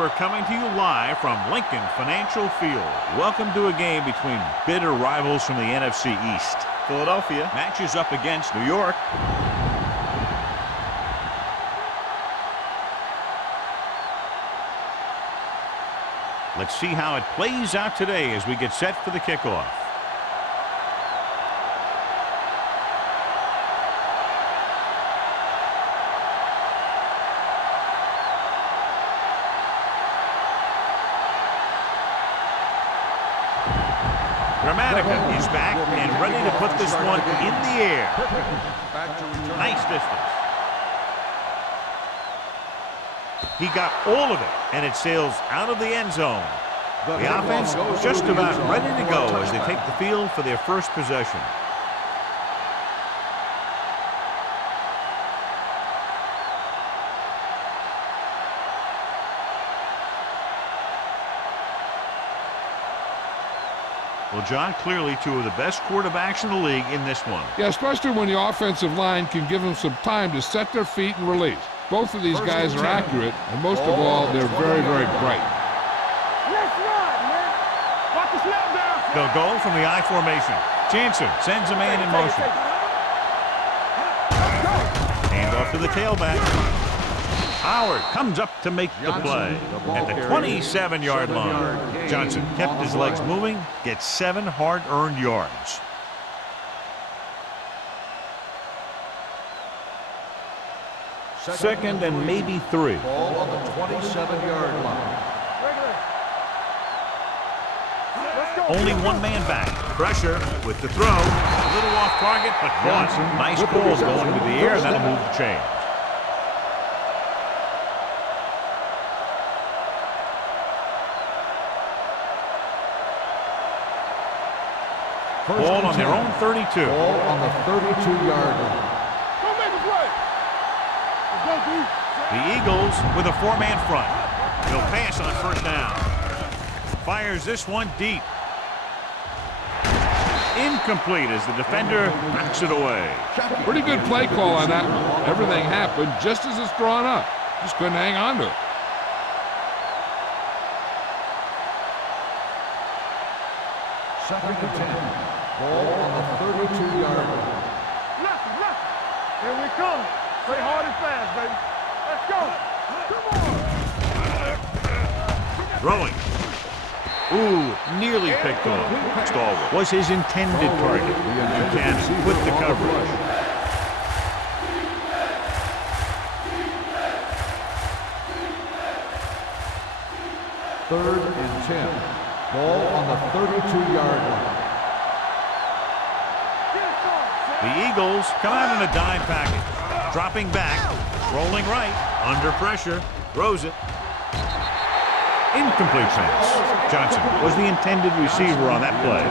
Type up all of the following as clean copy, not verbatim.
we're coming to you live from Lincoln Financial Field. Welcome to a game between bitter rivals from the NFC East. Philadelphia matches up against New York. Let's see how it plays out today as we get set for the kickoff. Dramatica is back and ready to put this one in the air. Nice distance. He got all of it, and it sails out of the end zone. The offense just about ready to go as they take the field for their first possession. Well, John, clearly two of the best quarterbacks in the league in this one. Yeah, especially when the offensive line can give them some time to set their feet and release. Both of these guys are accurate, and most of all, they're very, very bright. Let's run, man. Watch the snap down. They'll go from the I formation. Jansen sends a man in motion. Hand off to the tailback. Howard comes up to make the play at the 27-yard line. Johnson kept his legs moving, gets 7 hard-earned yards. Second and maybe 3. Ball on the 27-yard line. Only one man back. Pressure with the throw. A little off target, but caught. Nice ball going into the air, and that'll move the chain. Ball on their own 32. Ball on the 32-yard line. Don't make a play. The Eagles with a 4-man front. He'll pass on first down. Fires this one deep. Incomplete as the defender knocks it away. Pretty good play call on that one. Everything happened just as it's drawn up. Just couldn't hang on to it. Second and 10. Ball on the 32-yard line. Left. Here we come. Play hard and fast, baby. Let's go. Come on. Throwing. Ooh, nearly picked off. Stallworth was his intended target. Buchanan with the coverage. Third and 10. Ball on the 32-yard line. The Eagles come out in a dime package. Dropping back, rolling right, under pressure, throws it. Incomplete pass. Johnson was the intended receiver on that play.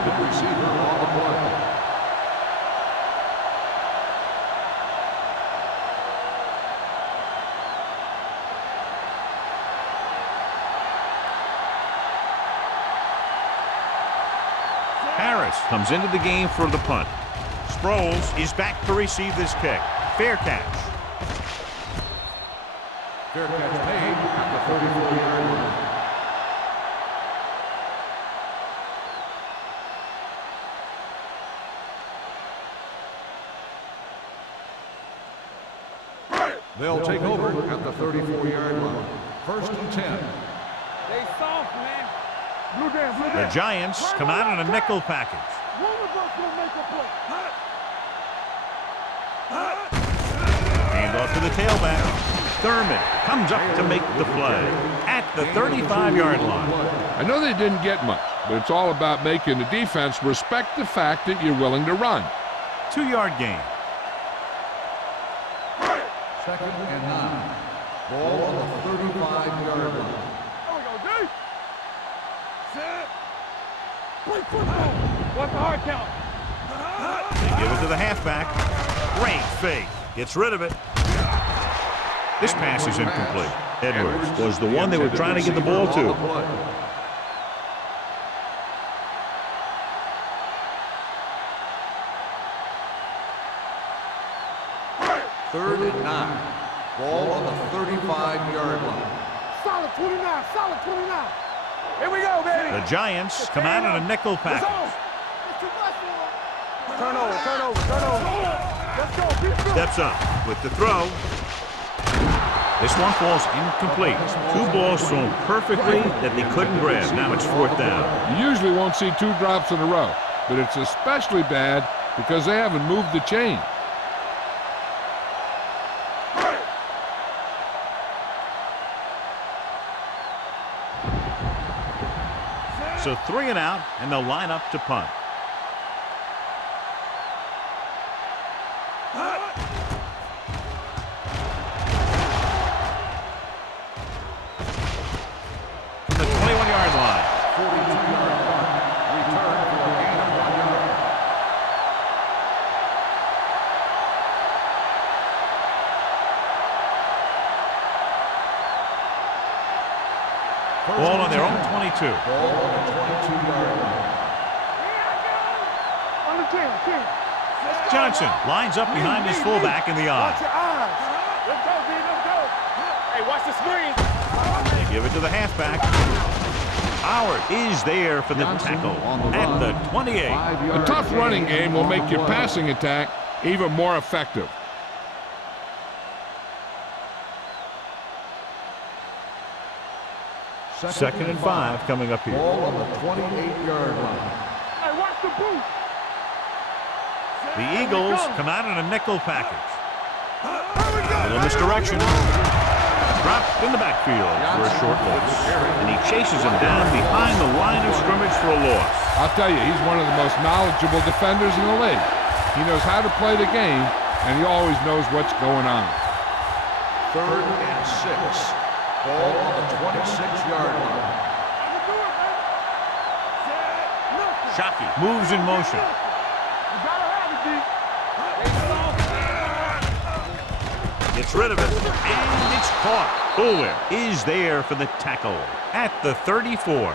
Harris comes into the game for the punt. Sproles is back to receive this kick. Fair catch. Fair catch made at the 34-yard line. They'll take over at the 34-yard line. First and 10. They soft, man. Blue down. The Giants come out in a nickel package. One of us will make a play. Hand off to the tailback. Thurman comes up to make the play at the 35-yard line. I know they didn't get much, but it's all about making the defense respect the fact that you're willing to run. 2-yard gain. Second and 9. Ball on the 35-yard line. There we go, D. Set. Play football. What's the hard count? They give it to the halfback. Great fake. Gets rid of it. This pass is incomplete. Edwards was the one they were trying to get the ball to. Third and 9. Ball on the 35-yard line. Solid 29. Solid 29. Here we go, baby. The Giants come out in a nickel package. Turnover. Let's go. Steps up with the throw. This one falls incomplete. Two balls thrown perfectly that they couldn't grab. Now it's 4th down. You usually won't see 2 drops in a row, but it's especially bad because they haven't moved the chain. So 3 and out, and they'll line up to punt. From the 21-yard line. 42-yard punt. Return for a gain of 1 yard. Ball on their own 22. Ball on the 22-yard line. On the 10. Johnson lines up behind his fullback in the Watch eye. your eyes. Let's go, D. Let's go. Hey, watch the screen. They give it to the halfback. Howard is there for the tackle at the 28. A tough running game will make your passing attack even more effective. Second and 5 coming up here. Ball on the 28-yard line. Hey, watch the boot. The Eagles come out in a nickel package. A little misdirection. Dropped in the backfield for a short loss. And he chases him down behind the line of scrimmage for a loss. I'll tell you, he's one of the most knowledgeable defenders in the league. He knows how to play the game, and he always knows what's going on. 3rd and 6. Ball on the 26-yard line. Shockey moves in motion. You gotta have it, D. Gets rid of it, and it's caught. Fuller is there for the tackle at the 34.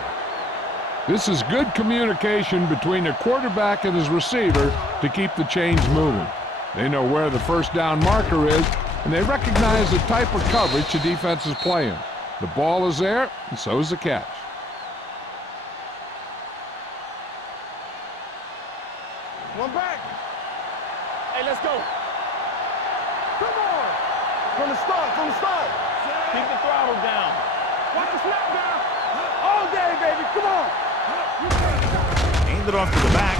This is good communication between the quarterback and his receiver to keep the chains moving. They know where the 1st down marker is, and they recognize the type of coverage the defense is playing. The ball is there, and so is the catch. One back. Hey, let's go. Come on. From the start. Keep the throttle down. Watch the snap down. All day, baby. Come on. Aimed it off to the back.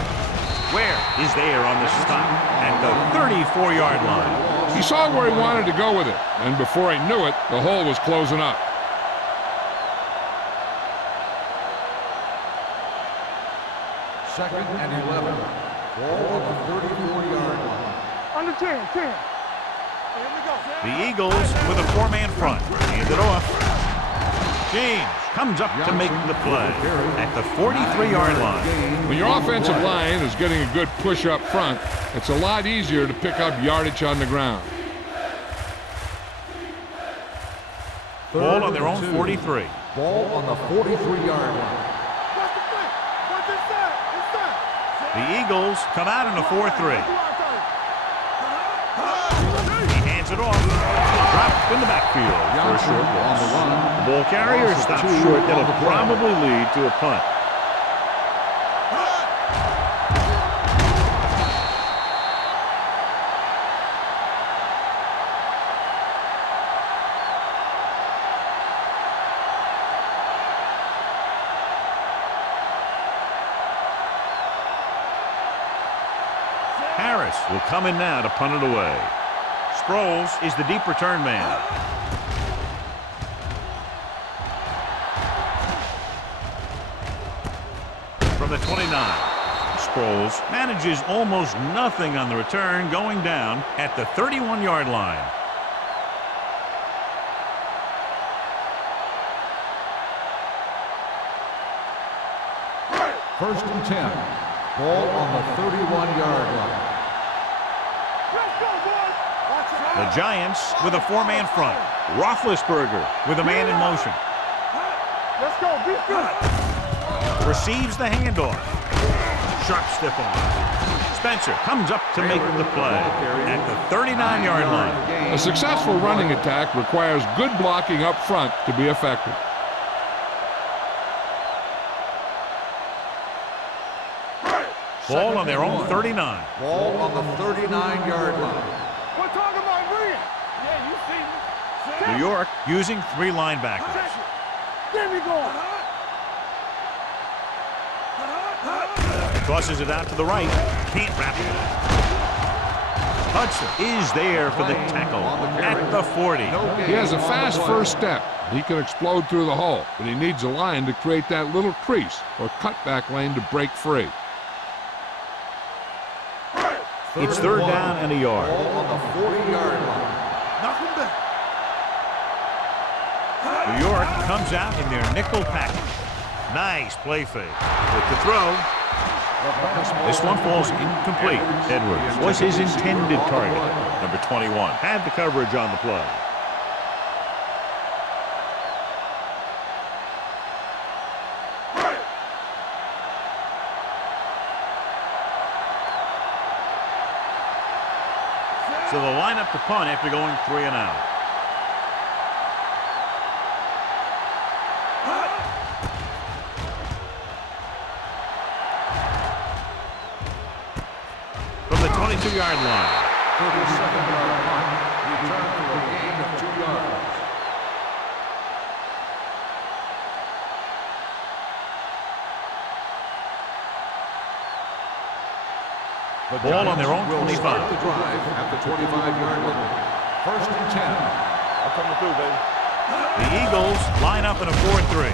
Where is there on the stop at the 34-yard line. He saw where he wanted to go with it, and before he knew it, the hole was closing up. Second and 11. Ball on the 34-yard line. Under 10. Here we go. The Eagles with a 4-man front. Hand it off. James comes up to make the play at the 43-yard line. When your offensive line is getting a good push up front, it's a lot easier to pick up yardage on the ground. Ball on their own 43. Ball on the 43-yard line. What's inside? The Eagles come out in a 4-3. He hands it off. Dropped in the backfield for a short loss. The ball carrier stops short. That'll probably lead to a punt. Harris will come in now to punt it away. Sproles is the deep return man. From the 29, Sproles manages almost nothing on the return, going down at the 31-yard line. First and 10. Ball on the 31-yard line. The Giants with a 4-man front. Roethlisberger with a man in motion. Let's go. Be good. Receives the handoff. Sharp stiff arm. Spencer comes up to make the play at the 39-yard line. A successful running attack requires good blocking up front to be effective. Ball on their own 39. Ball on the 39-yard line. We're talking about bringing. Yeah, you see me. New York using 3 linebackers. There we go. Tosses it out to the right. Can't wrap it. Hudson is there for the tackle at the 40. He has a fast first step. He can explode through the hole, but he needs a line to create that little crease or cutback lane to break free. It's 3rd down and a yard. Ball on the 40-yard line. Knock him back. New York comes out in their nickel package. Nice play fake. With the throw. This one falls incomplete. Edwards was his intended target. Number 21 had the coverage on the play. So they'll line up to punt after going 3 and out. From the 22-yard line. 37-yard punt. Return for a gain of 2 yards. The Ball on their own will 25. start the drive at the 25-yard line. 1st and 10. I'm coming through, baby. The Eagles line up in a 4-3.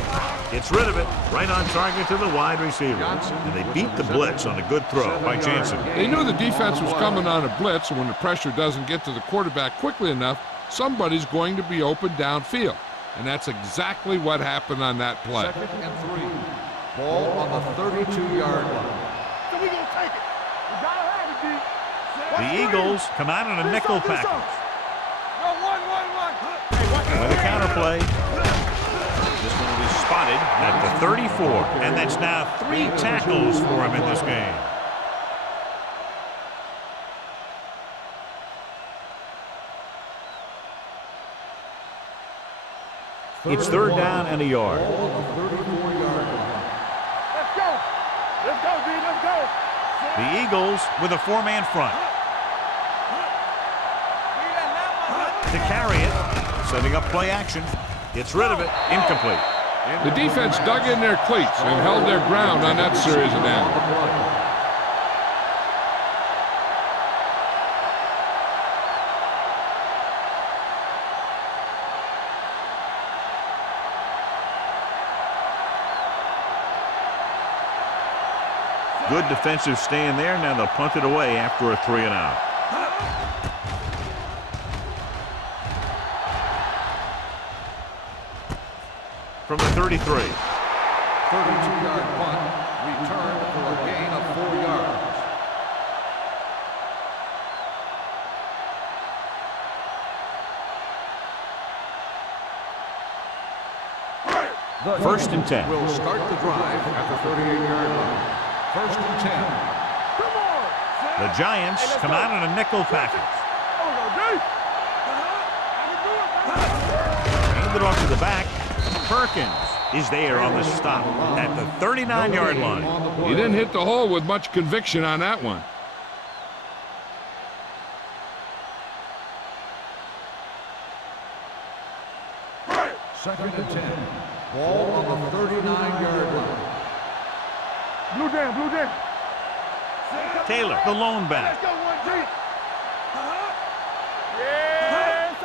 Gets rid of it, right on target to the wide receiver. And they beat the blitz on a good throw by Jansen. They knew the defense was coming on a blitz, and when the pressure doesn't get to the quarterback quickly enough, somebody's going to be open downfield. And that's exactly what happened on that play. 2nd and 3. Ball on the 32-yard line. So we gonna take it. We gotta have it, D. The Eagles come out in a nickel package. No, one. With a counterplay. This one will be spotted at the 34. And that's now 3 tackles for him in this game. It's 3rd down and a yard. Ball on the 34-yard line. Let's go. Let's go, D. Let's go. The Eagles with a 4-man front. To carry it, setting up play action. Gets rid of it, incomplete. The defense dug in their cleats and held their ground on that series of downs. Good defensive stand there. Now they'll punt it away after a 3 and out. From the 33. 32-yard punt. Return for a gain of 4 yards. First and 10. Will start the drive at the 38-yard line. 1st and 10. Come on. The Giants come out in a nickel package. Hand it off to the back. Perkins is there on the stop at the 39-yard line. He didn't hit the hole with much conviction on that one. Second and 10. Ball on the 39-yard line. Blue down. Taylor, the lone back, Let's go, 1G. Yes,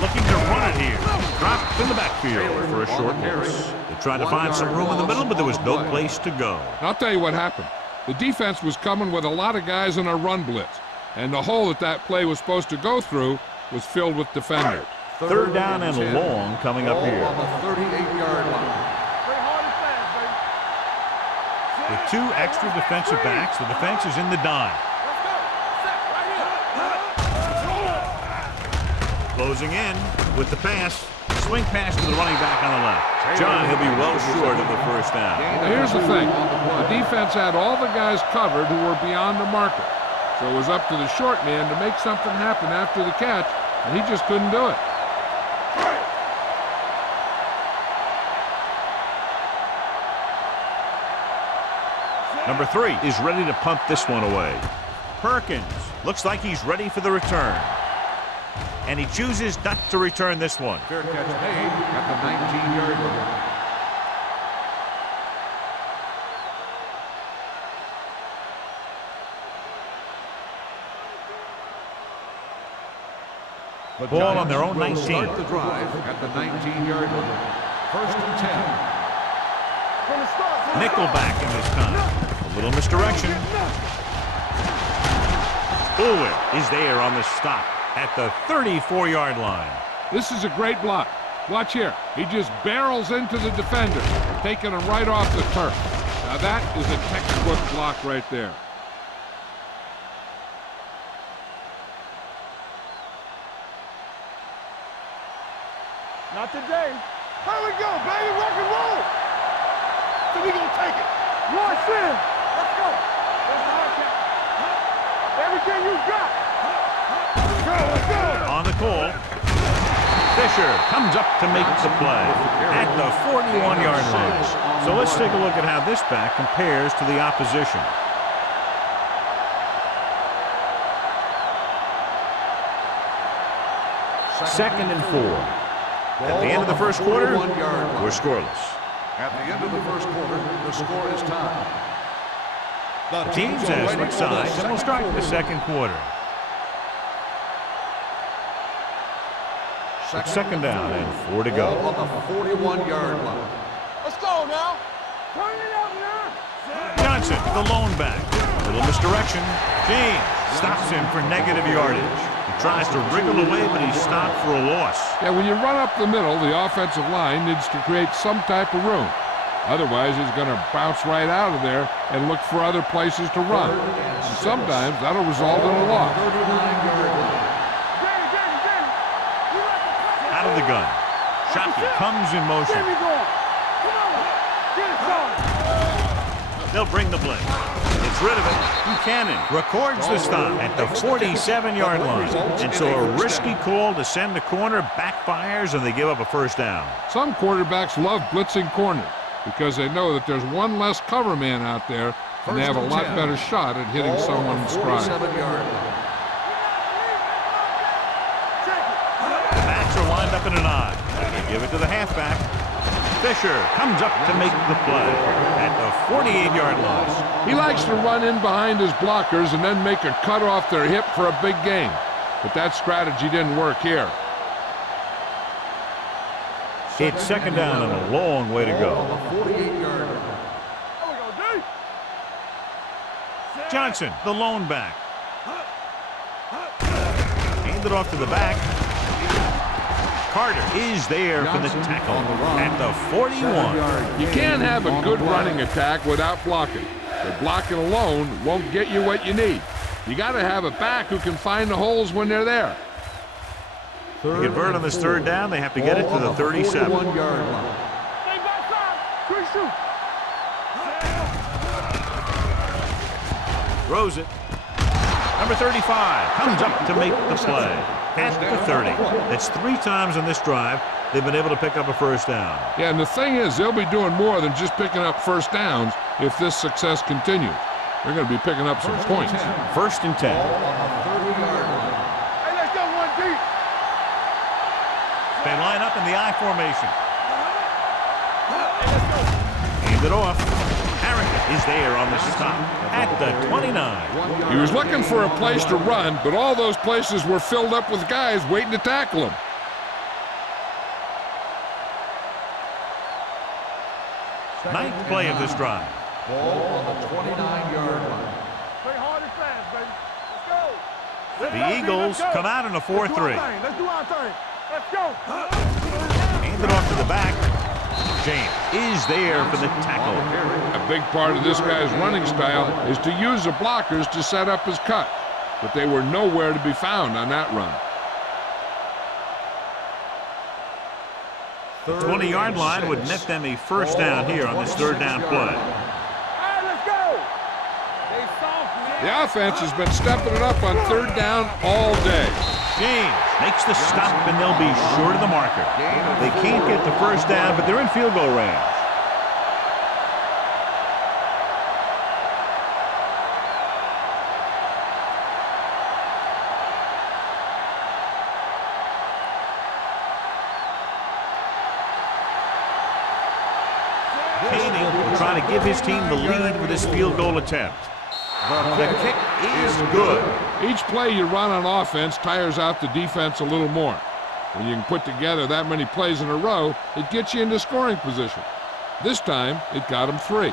looking to run it here. Dropped in the backfield for a short loss. They tried to find some room in the middle, but there was no place to go. I'll tell you what happened. The defense was coming with a lot of guys in a run blitz, and the hole that play was supposed to go through was filled with defenders. 3rd down and long coming up Ball here. on the 38-yard line. Play hard and fast, baby. With 2 extra defensive backs, the defense is in the dime. Let's go. Set right here. Closing in with the pass. swing pass to the running back on the left. John, he'll be well short of the first down. Now here's the thing. The defense had all the guys covered who were beyond the marker. So it was up to the short man to make something happen after the catch, and he just couldn't do it. Number 3 is ready to punt this one away. Perkins looks like he's ready for the return. And he chooses not to return this one. Fair catch made at the 19-yard line. Ball on their own 19. Start the drive at the 19-yard line. 1st and 10. Nickelback in this time. A little misdirection. Ulwich is there on the stop at the 34-yard line. This is a great block. Watch here. He just barrels into the defender, taking him right off the turf. Now that is a textbook block right there. Not today. Here we go, baby. Rock and roll. So we gonna take it. Launch in. Let's go. That's the hard catch. Everything you got. Let's go. Let's go. On the call, Fisher comes up to make the play at the 41-yard line. So let's take a look at how this back compares to the opposition. Second and 4. At the end of the first quarter, we're scoreless. At the end of the first quarter, the score is tied. The teams have switched sides, and we'll start the second quarter. It's second down and 4 to go. On the 41-yard line. Let's go now. Turn it up now. Johnson, the lone back. A little misdirection. James stops him for negative yardage. He tries to wriggle away, but he's stopped for a loss. Yeah, when you run up the middle, the offensive line needs to create some type of room. Otherwise, he's going to bounce right out of there and look for other places to run. And sometimes that'll result in a loss. Out of the gun. Shockey comes in motion. They'll bring the blitz. It's rid of it. Buchanan records the stop at the 47-yard line. And so a risky call to send the corner backfires, and they give up a first down. Some quarterbacks love blitzing corners because they know that there's one less cover man out there, and they have a lot better shot at hitting someone in stride. The backs are lined up in an I. They give it to the halfback. Fisher comes up to make the play at the 48-yard line. He likes to run in behind his blockers and then make a cut off their hip for a big gain. But that strategy didn't work here. It's second down and a long way to go. Johnson, the lone back. Handed off to the back. Carter is there for the tackle at the 41. You can't have a good running attack without blocking. But blocking alone won't get you what you need. You got to have a back who can find the holes when they're there. To convert on this third down, they have to get it to the 37. Throws it. Number 35 comes up to make the play at the 30. That's 3 times on this drive they've been able to pick up a first down. Yeah, and the thing is, they'll be doing more than just picking up first downs if this success continues. They're going to be picking up some points. First and 10. Hey, let's go one deep. They line up in the I formation. Hand it off. Harrington is there on the stop at the 29. He was looking for a place to run, but all those places were filled up with guys waiting to tackle him. Ninth play of this drive. Ball on the 29-yard line. Play hard and fast, baby. Let's go. The Eagles come out in a 4-3. Let's do our thing. Let's go. Hand it off to the back. James is there for the tackle. A big part of this guy's running style is to use the blockers to set up his cut, but they were nowhere to be found on that run. The 20-yard line would net them a first down here on this third down play. Let's go. The offense has been stepping it up on third down all day. James makes the stop, and they'll be short of the marker. They can't get the first down, but they're in field goal range. Trying to give his team the lead with this field goal attempt. The kick is good. Each play you run on offense tires out the defense a little more. When you can put together that many plays in a row, it gets you into scoring position. This time, it got them 3.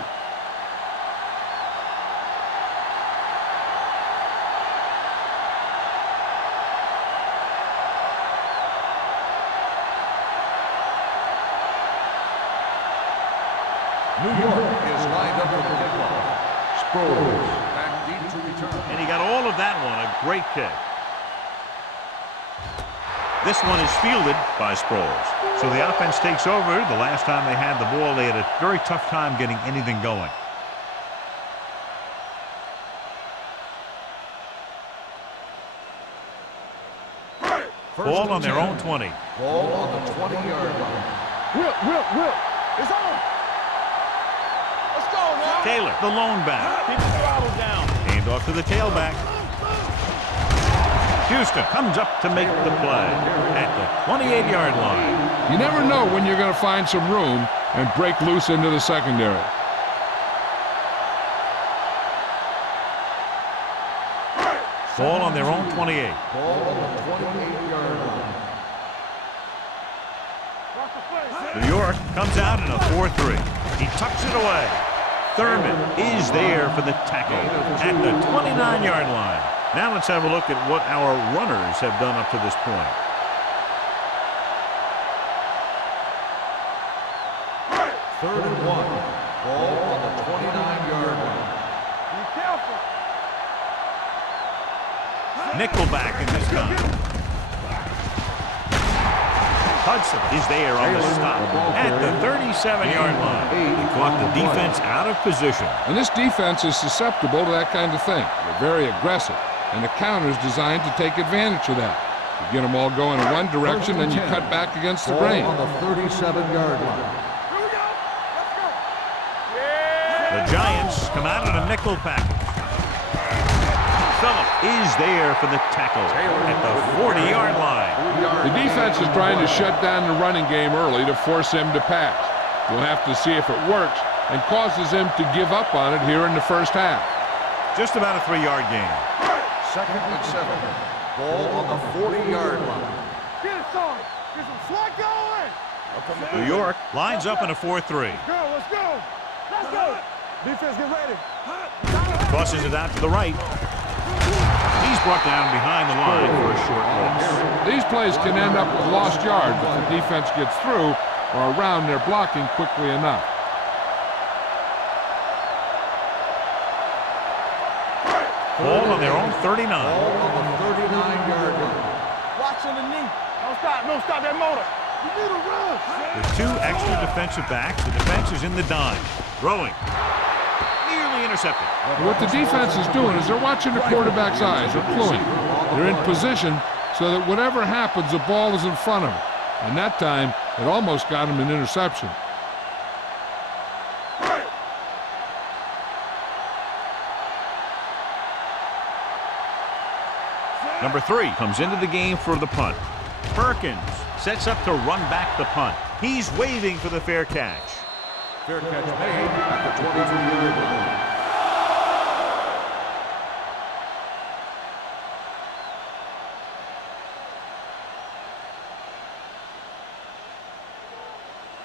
New York is lined up for the kickoff. Sproles back deep to return. And he got all of that one. A great kick. This one is fielded by Sproles. So the offense takes over. The last time they had the ball, they had a very tough time getting anything going. Ball on their own 20. Ball on the 20-yard line. Will. It's on. Let's go, man. Taylor, the lone back. Keep the throttle down. Hand off to the tailback. Houston comes up to make the play at the 28-yard line. You never know when you're going to find some room and break loose into the secondary. Ball on their own 28. Ball on the 28-yard line. New York comes out in a 4-3. He tucks it away. Thurman is there for the tackle at the 29-yard line. Now let's have a look at what our runners have done up to this point. Third and 1. Ball on the 29-yard line. Be careful. Nickelback in this time. Hudson is there on the stop at the 37-yard line. He caught the defense out of position. And this defense is susceptible to that kind of thing. They're very aggressive, and the counter is designed to take advantage of that. You get them all going in one direction, and you cut back against the grain. Ball on the 37-yard line. Here we go. Let's go. Yeah. The Giants come out in a nickel package. Phillip is there for the tackle at the 40-yard line. The defense is trying to shut down the running game early to force him to pass. We'll have to see if it works and causes him to give up on it here in the first half. Just about a 3-yard gain. Second and 7. Ball on the 40-yard line. Get it, son. Get some slug going. New York lines up in a 4-3. Let's go. Let's go. Defense, get ready. Tosses it out to the right. He's brought down behind the line for a short loss. These plays can end up with lost yards if the defense gets through or around their blocking quickly enough. Ball on their own 39. Ball on the 39-yard line. Watch on the knee. Don't stop that motor. You need a run. With 2 extra defensive backs, the defense is in the dime. Throwing. Nearly intercepted. What the defense is doing is they're watching the quarterback's eyes. They're cluing. They're in position so that whatever happens, the ball is in front of them. And that time, it almost got him an interception. Number 3 comes into the game for the punt. Perkins sets up to run back the punt. He's waving for the fair catch. Fair catch made at the 22-yard line.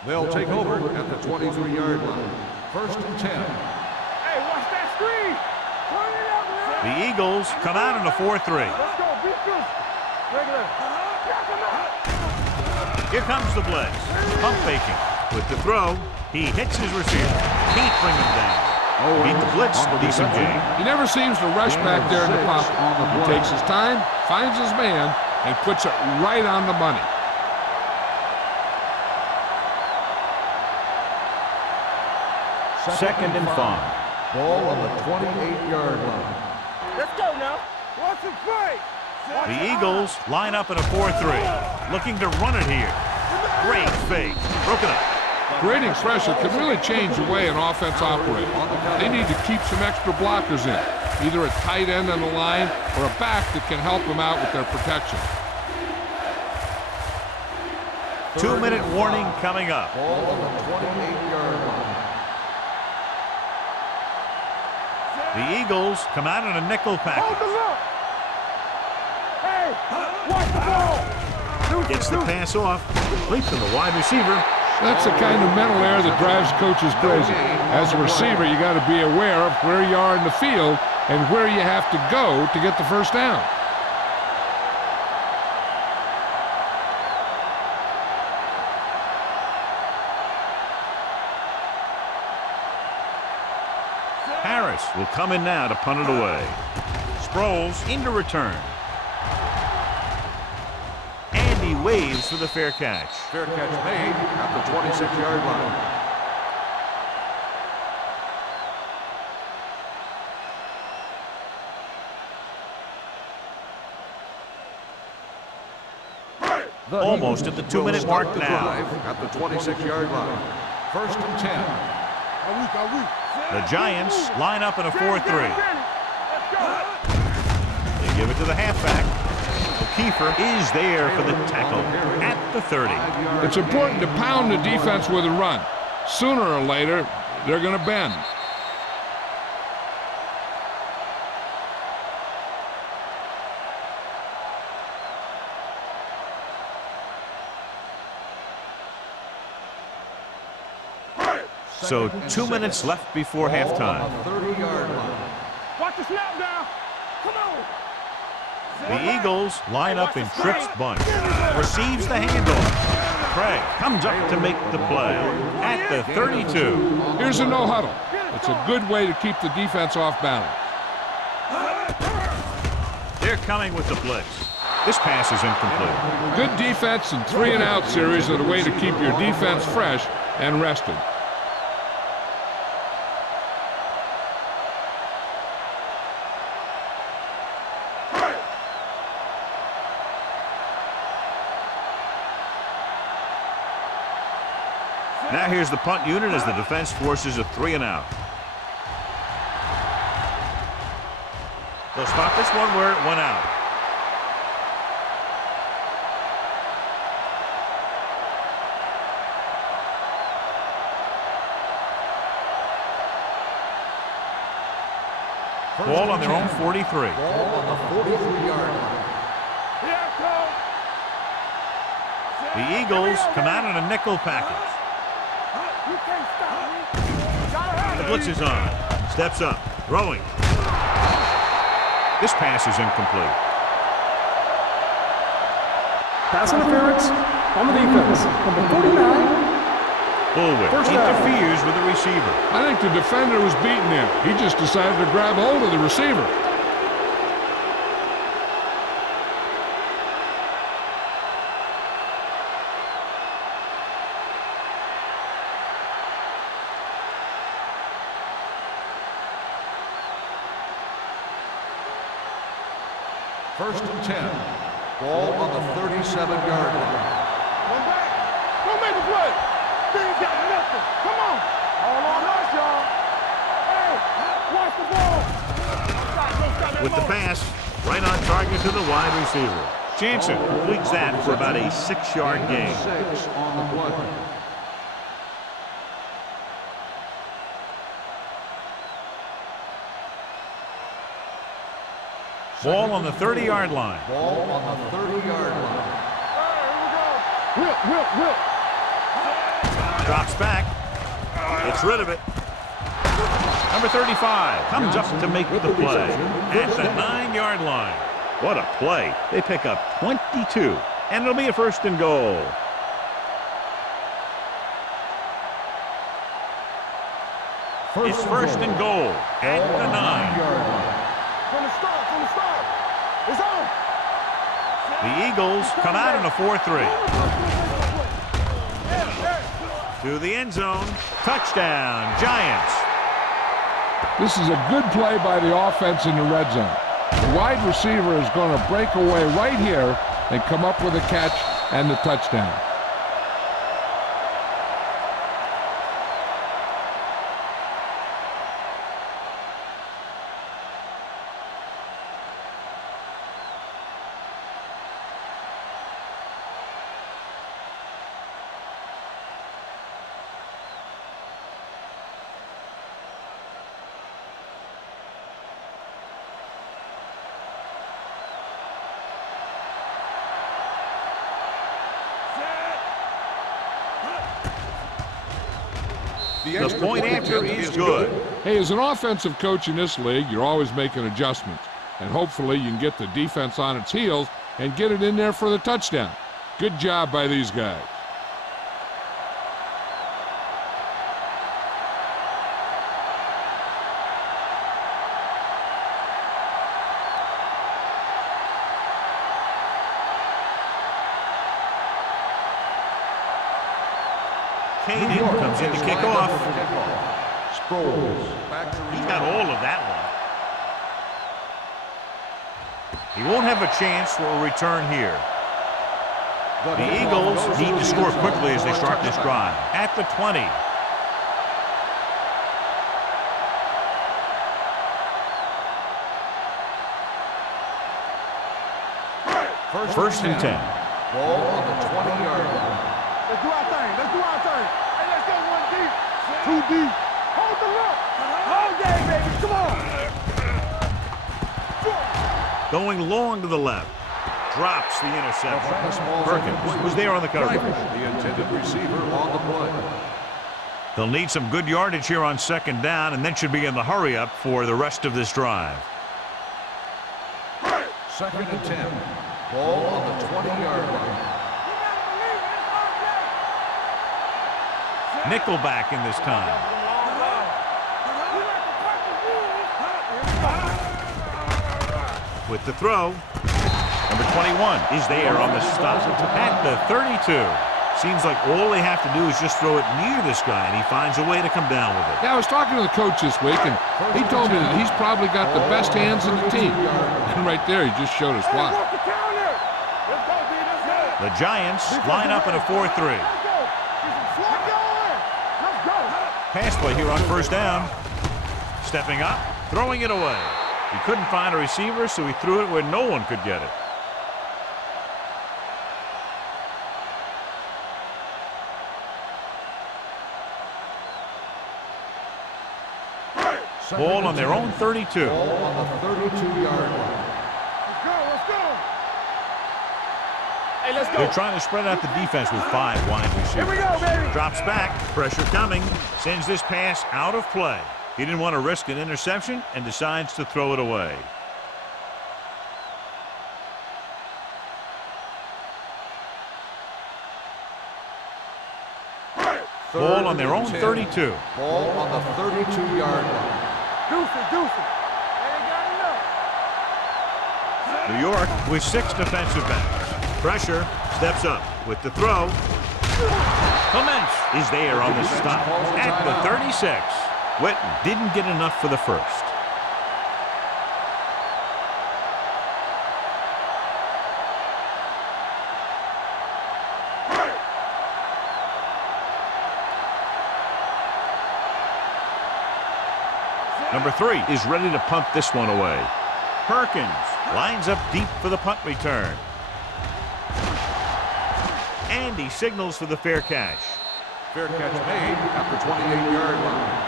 They'll take over at the 23-yard line. First and 10. Hey, watch that screen. Turn it up, man. The Eagles come out in a 4-3. Let's go. Beat this. Regular. Knock him out. Here comes the blitz. Pump faking. With the throw, he hits his receiver. Can't bring him down. Beat the blitz, decent game. He never seems to rush back there in the pocket. He takes his time, finds his man, and puts it right on the money. Second and 5. Ball on the 28-yard line. Let's go now. Watch the fight. The Eagles line up in a 4-3. Looking to run it here. Great fake. Broken up. Grading pressure can really change the way an offense operates. They need to keep some extra blockers in, either a tight end on the line or a back that can help them out with their protection. 2-minute warning coming up. Ball on the 28-yard line. The Eagles come out in a nickel Hold package. them up. Hey, watch the ball. Gets the pass off. Complete to the wide receiver. That's the kind of mental error that drives coaches crazy. As a receiver, you got to be aware of where you are in the field and where you have to go to get the first down. Harris will come in now to punt it away. Sproles into return. And he waves for the fair catch. Fair catch made at the 26-yard line. Almost at the 2-minute mark now. At the 26-yard line. First and 10. The Giants line up in a 4-3. They give it to the halfback. Kiefer is there for the tackle at the 30. It's important to pound the defense with a run. Sooner or later, they're going to bend. So 2 minutes left before halftime. 30-yard line. Watch the snap now. Come on. The Eagles line up in Tripp's bunch. Receives the handoff. Craig comes up to make the play at the 32. Here's a no huddle. It's a good way to keep the defense off balance. They're coming with the blitz. This pass is incomplete. Good defense and 3-and-out series are the way to keep your defense fresh and rested. Now here's the punt unit as the defense forces a 3-and-out. They'll spot this one where it went out. Ball on their own 43. Ball on the 43-yard line. The Eagles come out in a nickel package. The blitz is on. Steps up. Throwing. This pass is incomplete. Pass interference on the defense. Number 49. Bullwick interferes with the receiver. I think the defender was beating him. He just decided to grab hold of the receiver. First and 10. Ball on the 37-yard line. One back. Don't make the play. They ain't got nothing. Come on. All on us, y'all. Hey, watch the ball. With the pass, right on target to the wide receiver. Jansen completes that for about a 6-yard gain. 6 on the play. Ball on the 30-yard line. Ball on the 30-yard line. Whip. Drops back. Gets rid of it. Number 35 comes up to make the play at the 9-yard line. What a play. They pick up 22, and it'll be a first and goal. It's first and goal at the 9. From the start. It's on. The Eagles come out in a 4-3. To the end zone. Touchdown, Giants. This is a good play by the offense in the red zone. The wide receiver is going to break away right here and come up with a catch and the touchdown. The point after is good. Hey, as an offensive coach in this league, you're always making adjustments. And hopefully you can get the defense on its heels and get it in there for the touchdown. Good job by these guys. Kaden comes in to kick off. He got all of that one. He won't have a chance for a return here. The Eagles need to score quickly as they start this drive. At the 20. First and 10. Ball on the 20-yard line. Let's do our thing. Let's do our thing. Hey, let's go one deep. Two deep. Hold the look. Hold game, baby. Come on. Going long to the left. Drops the interception. Perkins was there on the coverage. The intended receiver on the play. They'll need some good yardage here on second down and then should be in the hurry up for the rest of this drive. Second and 10. Ball on the 20-yard line. Nickelback in this time. With the throw. Number 21 is there on the stop at the 32. Seems like all they have to do is just throw it near this guy, and he finds a way to come down with it. Yeah, I was talking to the coach this week, and he told me that he's probably got the best hands in the team. And right there, he just showed us why. The Giants line up in a 4-3. Pass play here on first down. Stepping up, throwing it away. He couldn't find a receiver, so he threw it where no one could get it. Ball on their own 32. Ball on the 32-yard line. Let's go. Hey, let's go. They're trying to spread out the defense with 5 wide receivers. Here we go, baby. Drops back, pressure coming, sends this pass out of play. He didn't want to risk an interception and decides to throw it away. Ball on their own 32. Ball on the 32-yard line. Deuce it. They ain't got enough. New York with 6 defensive backs. Pressure, steps up with the throw. Clements is there on the stop at the 36. Witten didn't get enough for the first. Number 3 is ready to punt this one away. Perkins lines up deep for the punt return. And he signals for the fair catch. Fair catch made at the 28-yard line.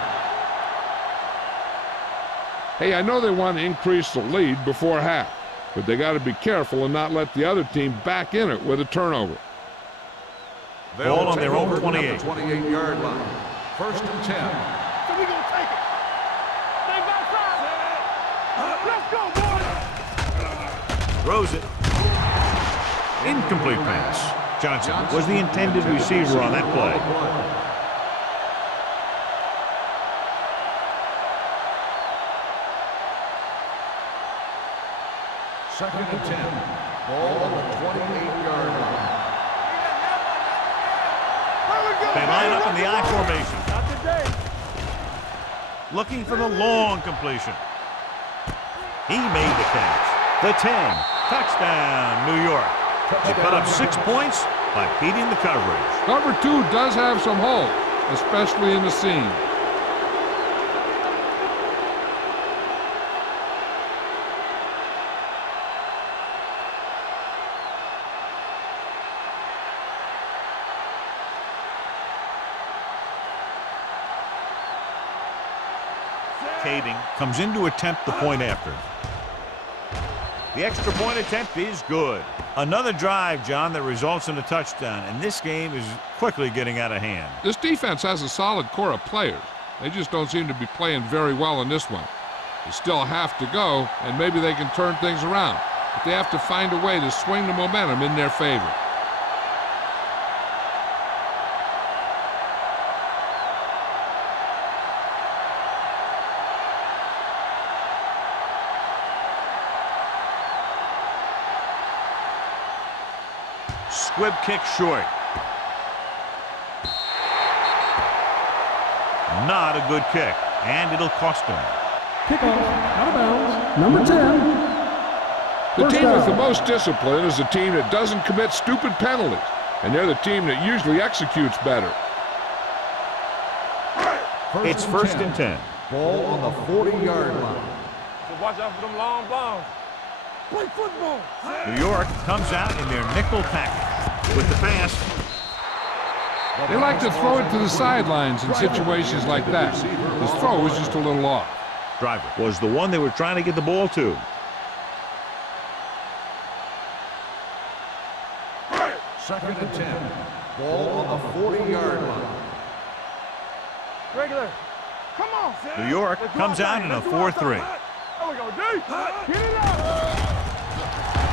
Hey, I know they want to increase the lead before half, but they got to be careful and not let the other team back in it with a turnover. Ball on their own 28. At the 28-yard line. First and 10. So we gonna take it. Stay back side. Let's go, boys. Throws it. Incomplete pass. Johnson was the intended receiver on that play. Second and 10. Ball on the 28-yard line. Hurry They line up in the I formation. Not today. Looking for the long completion. He made the catch. The 10. Touchdown, New York. They put up 6 points by beating the coverage. Cover 2 does have some holes, especially in the seam. Kading comes in to attempt the point after. The extra point attempt is good. Another drive, John, that results in a touchdown, and this game is quickly getting out of hand. This defense has a solid core of players. They just don't seem to be playing very well in this one. They still have to go, and maybe they can turn things around. But they have to find a way to swing the momentum in their favor. Squib kick short. Not a good kick, and it'll cost him. Kickoff, out of bounds, number 10. The First team down. with the most discipline is the team that doesn't commit stupid penalties, and they're the team that usually executes better. It's first and 10. Ball on the 40-yard line. So watch out for them long bombs. Play football. New York comes out in their nickel package with the pass. They like to throw it to the sidelines in situations like that. His throw was just a little off. Driver was the one they were trying to get the ball to. Second and 10. Ball on the 40-yard line. Regular. Come on. New York comes out in a 4-3. There we go, D. Get it out.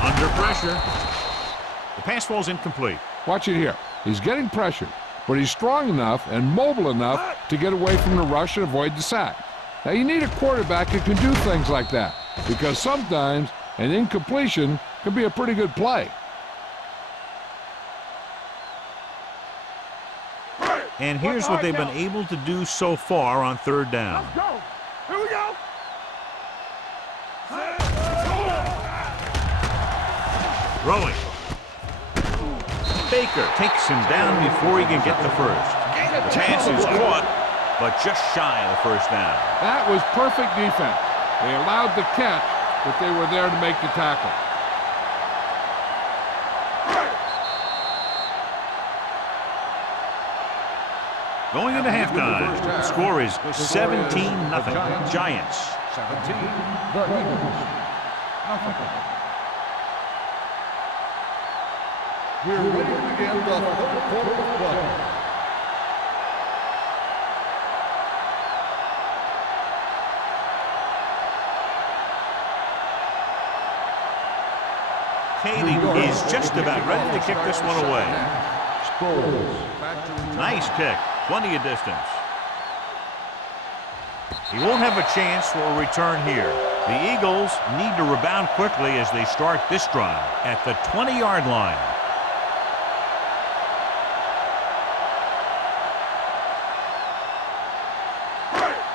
Under pressure. The pass falls incomplete. Watch it here. He's getting pressured, but he's strong enough and mobile enough to get away from the rush and avoid the sack. Now, you need a quarterback who can do things like that, because sometimes an incompletion can be a pretty good play. And here's what they've been able to do so far on third down. Let's go. Here we go. Throwing. Baker takes him down before he can get the first. The pass is caught, but just shy of the first down. That was perfect defense. They allowed the catch, but they were there to make the tackle. Going into halftime, the score is 17-0. Giants. 17. The Eagles. Nothing. We're ready to begin the third quarter of play. Kading is just about ready to kick this one away. Sproles. Nice kick. Plenty of distance. He won't have a chance for a return here. The Eagles need to rebound quickly as they start this drive at the 20-yard line.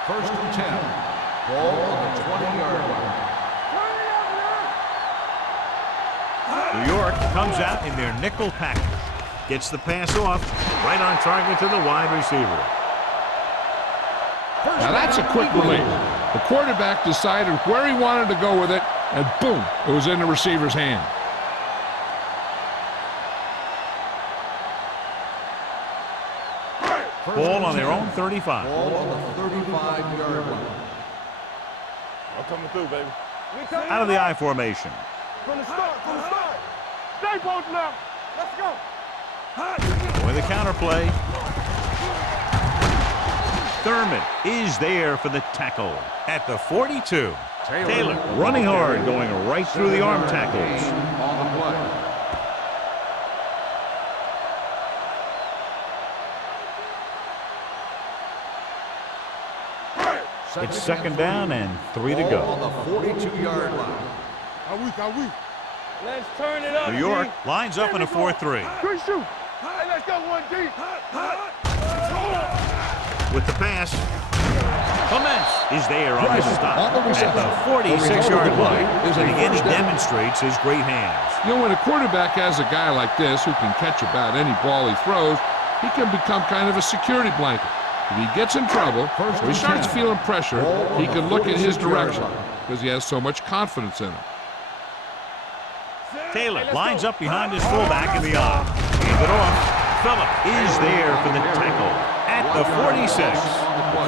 First and 10. Ball on the 20-yard line. New York comes out in their nickel package. Gets the pass off, right on target to the wide receiver. Now that's a quick release. The quarterback decided where he wanted to go with it, and boom, it was in the receiver's hand. Ball on their own 35. Ball on the 35-yard line. I'm coming through, baby. Out of the I formation. From the start, from the start. Stay posted up. Let's go. With a counterplay. Thurman is there for the tackle at the 42. Taylor running hard, going right through the arm tackles. On the play. It's second down and 3 to Ball go. on the 42-yard line. Are we? Let's turn it up. New York D. lines up in a 4-3. Good shoot. Hey, let's go, 1D. With the pass, Clements is there on the Driving stop on the at reception. the The 46-yard result of the line. play is a And again, he first down. demonstrates his great hands. You know, when a quarterback has a guy like this who can catch about any ball he throws, he can become kind of a security blanket. If he gets in trouble or he starts feeling pressure, he can look in his direction because he has so much confidence in him. Taylor lines up behind his fullback in the I. Hand it off. Phillip is there for the tackle at the 46.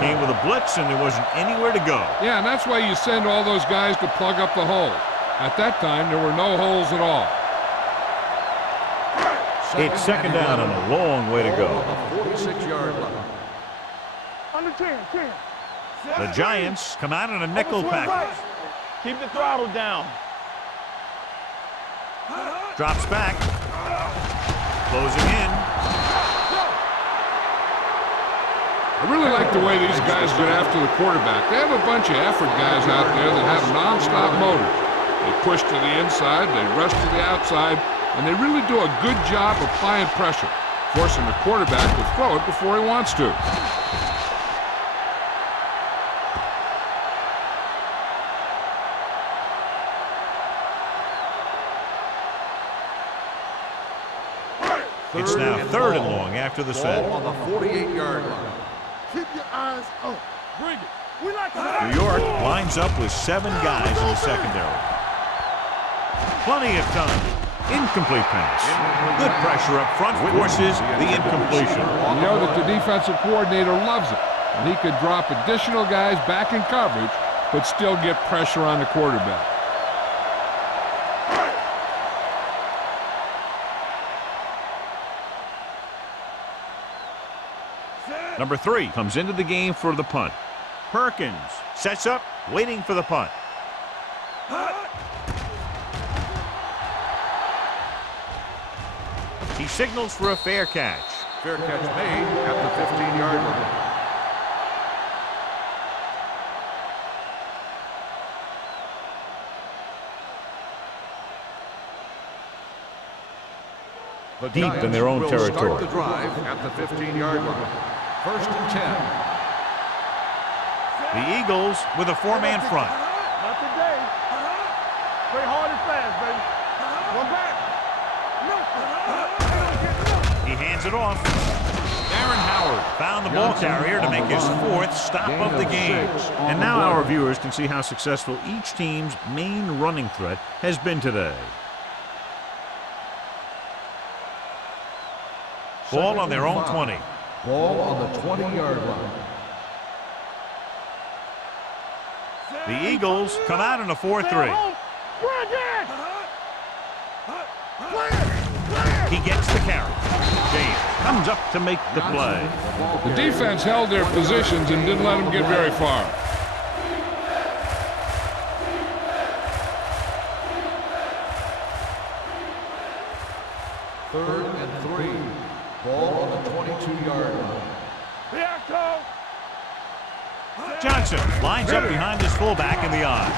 Came with a blitz and there wasn't anywhere to go. Yeah, and that's why you send all those guys to plug up the hole. At that time, there were no holes at all. It's second down and a long way to go. On the 46-yard line. Under 10. The Giants come out in a nickel package. Keep the throttle down. Drops back. Closing in. I really like the way these guys get after the quarterback. They have a bunch of effort guys out there that have non-stop motors. They push to the inside, they rush to the outside, and they really do a good job applying pressure, forcing the quarterback to throw it before he wants to. It's now third and long after the set. Ball on the 48-yard line. Keep your eyes up. Bring it. We like New York lines up with 7 guys in the secondary. Plenty of time. Incomplete pass. Good pressure up front forces the incompletion. You know that the defensive coordinator loves it, and he could drop additional guys back in coverage, but still get pressure on the quarterback. Number 3 comes into the game for the punt. Perkins sets up, waiting for the punt. He signals for a fair catch. Fair catch made at the 15-yard line. The Deep in Giants their own will territory. Start the drive at the 15-yard line. First and 10. The Eagles with a 4-man front. Not today. Play hard and fast, baby. One back. He hands it off. Aaron Howard found the ball carrier to make his 4th stop of the game. And now our viewers can see how successful each team's main running threat has been today. Ball on their own 20. Ball on the 20-yard line. The Eagles come out in a 4-3. He gets the carry. James comes up to make the play. The defense held their positions and didn't let them get very far. Third and 3. Ball on the 22-yard line. Johnson lines up behind his fullback in the I.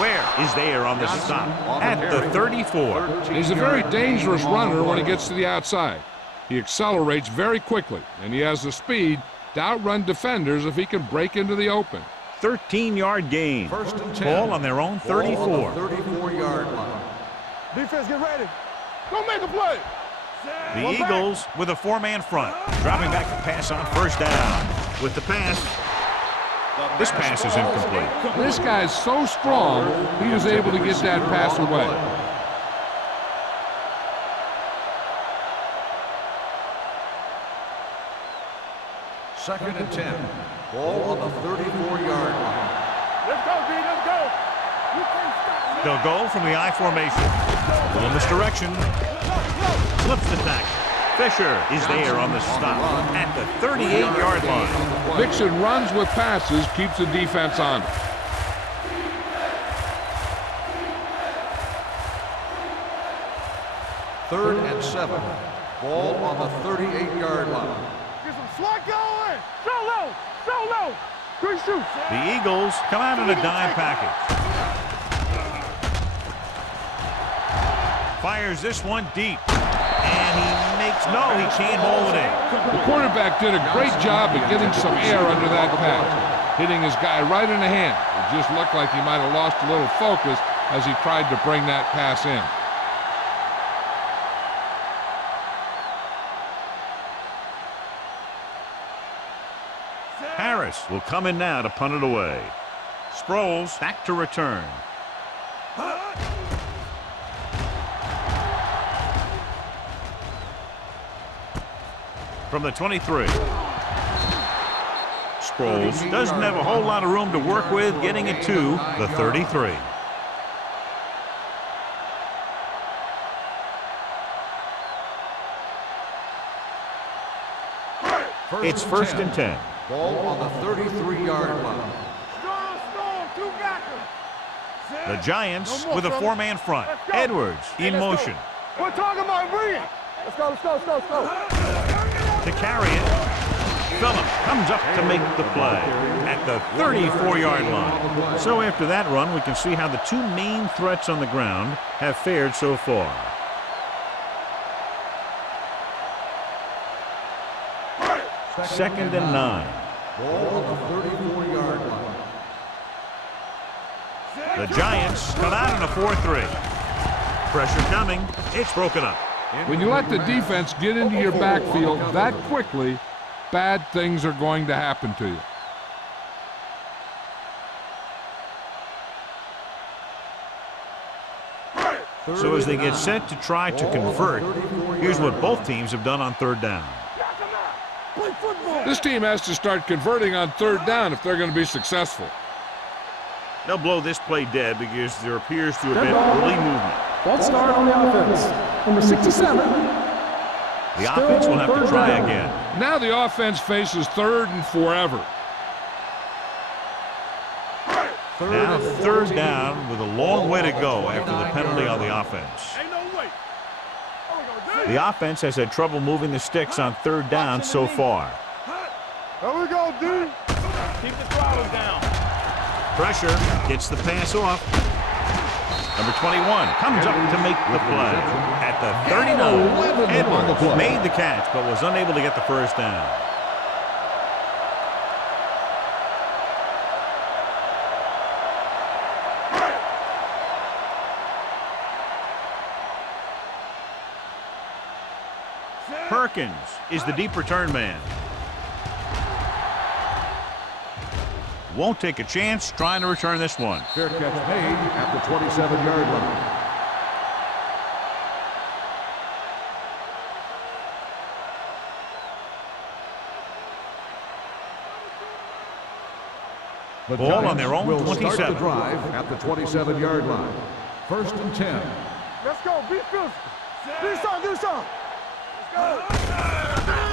Ware is there on the stop at the 34. He's a very dangerous runner when he gets to the outside. He accelerates very quickly, and he has the speed to outrun defenders if he can break into the open. 13-yard gain. First and 10. Ball on their own 34. Ball on the 34-yard line. Defense, get ready. Go make a play. The Eagles with a 4-man front. Dropping back to pass on first down. With the pass. This pass is incomplete. This guy's so strong, he was able to get that pass away. Second and 10. Ball on the 34-yard line. Let's go, D. Let's go. You can't stop me. They'll go from the I formation. Little misdirection. Flips the tackle. Fisher is there on the stop at the 38-yard line. Mixon runs with passes, keeps the defense on him. Third and 7. Ball on the 38-yard line. Get some slot going. So low. Quick shoot. The Eagles come out in a dime package. Fires this one deep. And he fakes. No, he can't hold it in. The quarterback did a great job of getting some air under that pass, hitting his guy right in the hand. It just looked like he might have lost a little focus as he tried to bring that pass in. Harris will come in now to punt it away. Sproles back to return. From the 23. Sproles doesn't have a whole lot of room to work with, getting it to the 33. It's first and 10. Ball on the 33-yard line. The Giants with a four-man front. Edwards in motion. We're talking about bringing. Let's go, let's go, let's go, let's go. To carry it, Phillip comes up to make the play at the 34-yard line. So after that run, we can see how the two main threats on the ground have fared so far. Second and 9. Ball on the 34-yard line. The Giants come out in a 4-3. Pressure coming. It's broken up. When you let the defense get into your backfield that quickly, bad things are going to happen to you. So as they get set to try to convert, here's what both teams have done on third down. This team has to start converting on third down if they're going to be successful. They'll blow this play dead because there appears to have been early movement. False start on the offense. Number 67. The offense will have to try again. Now the offense faces third and forever. Now third down with a long way to go after the penalty on the offense. The offense has had trouble moving the sticks on third down so far. There we go, dude. Keep the throttle down. Pressure gets the pass off. Number 21 comes up to make the play at the 39. Edwards made the catch but was unable to get the first down. Perkins is the deep return man. Won't take a chance trying to return this one. Fair catch made at the 27-yard line. The Ball Giants on their own will start 27. the drive at the 27-yard line. First and 10. Let's go. Be physical. Do something. Do something. On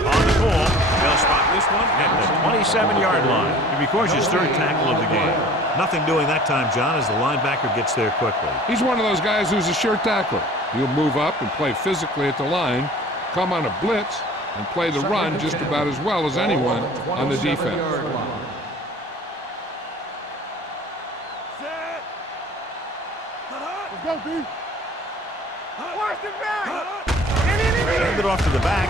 the ball, they'll spot this one at the 27-yard line. It records his third tackle of the game. Nothing doing that time, John, as the linebacker gets there quickly. He's one of those guys who's a sure tackler. He'll move up and play physically at the line, come on a blitz, and play the run just about as well as anyone on the defense. Let's go, B. Watch the back. Hand it off to the back.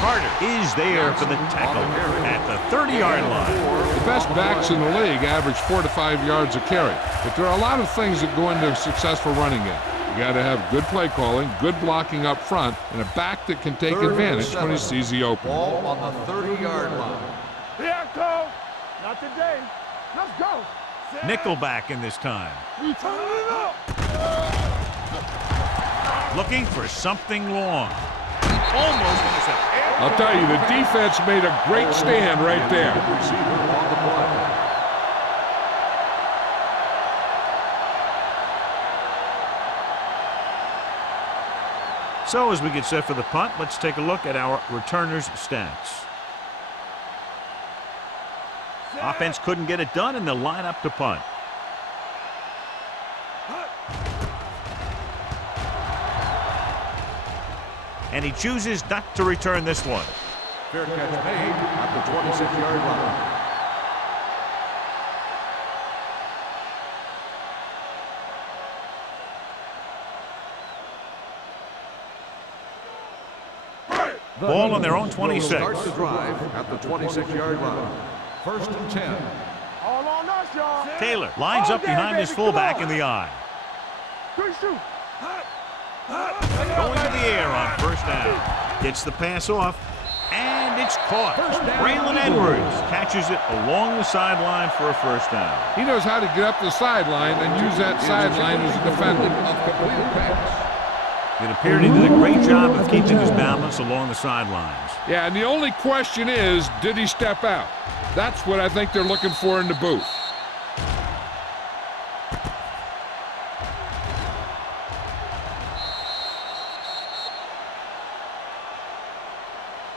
Carter is there for the tackle at the 30-yard line. The best backs in the league average 4 to 5 yards a carry. But there are a lot of things that go into a successful running game. You got to have good play calling, good blocking up front, and a back that can take advantage when he sees the open. Ball on the 30-yard line. Yeah, Cole. Not today. Let's go. Nickelback in this time. We turn it up. Looking for something long. Almost intercepted. I'll tell you, the defense made a great stand right there. Receiver on the play. So as we get set for the punt, let's take a look at our returners' stats. Offense couldn't get it done, and they'll line up to punt. And he chooses not to return this one. Fair catch made at the 26-yard line. Ball on their own 26. Starts the drive at the 26-yard line. 1st and 10. All on us, y'all. Taylor lines up behind his fullback in the I. Good shoot. Going to the air on 1st down. Gets the pass off, and it's caught. Braylon Edwards catches it along the sideline for a 1st down. He knows how to get up the sideline and use that sideline as a defender. It appeared he did a great job of keeping his balance along the sidelines. Yeah, and the only question is, did he step out? That's what I think they're looking for in the booth.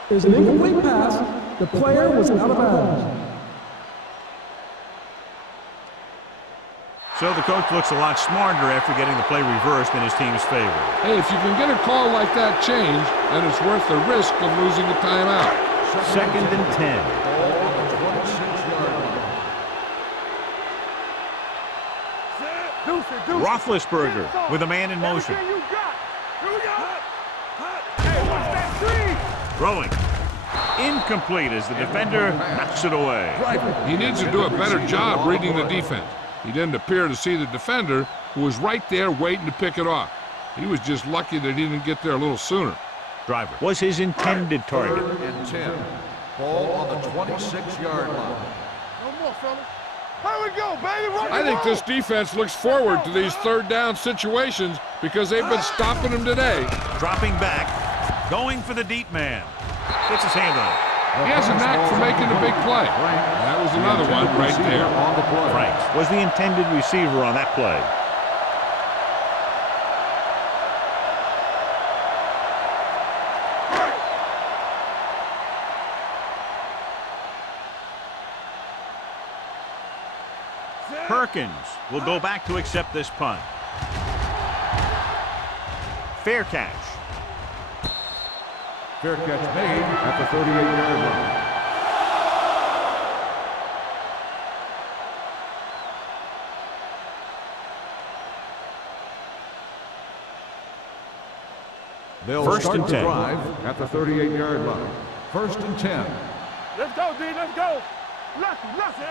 There's an incomplete pass. The player was out of bounds. So the coach looks a lot smarter after getting the play reversed in his team's favor. Hey, if you can get a call like that changed, then it's worth the risk of losing a timeout. 2nd and 10. Ball on the 26-yard line. Roethlisberger with a man in motion. Throwing. Incomplete as the defender knocks it away. He needs to do a better job reading the defense. He didn't appear to see the defender, who was right there waiting to pick it off. He was just lucky that he didn't get there a little sooner. Driver was his intended target. 3rd and 10. Ball on the 26-yard line. No more, fellas. Here we go, baby. I think this defense looks forward to these 3rd down situations because they've been stopping them today. Dropping back, going for the deep man. Gets his hand on it. He has a knack for making a big play. That was another one right there. Franks was the intended receiver on that play. Perkins will go back to accept this punt. Fair catch. Fair catch made at the 38-yard line. They'll 1st start and the 10. drive at the 38-yard line. 1st and 10. Let's go, D. Let's go.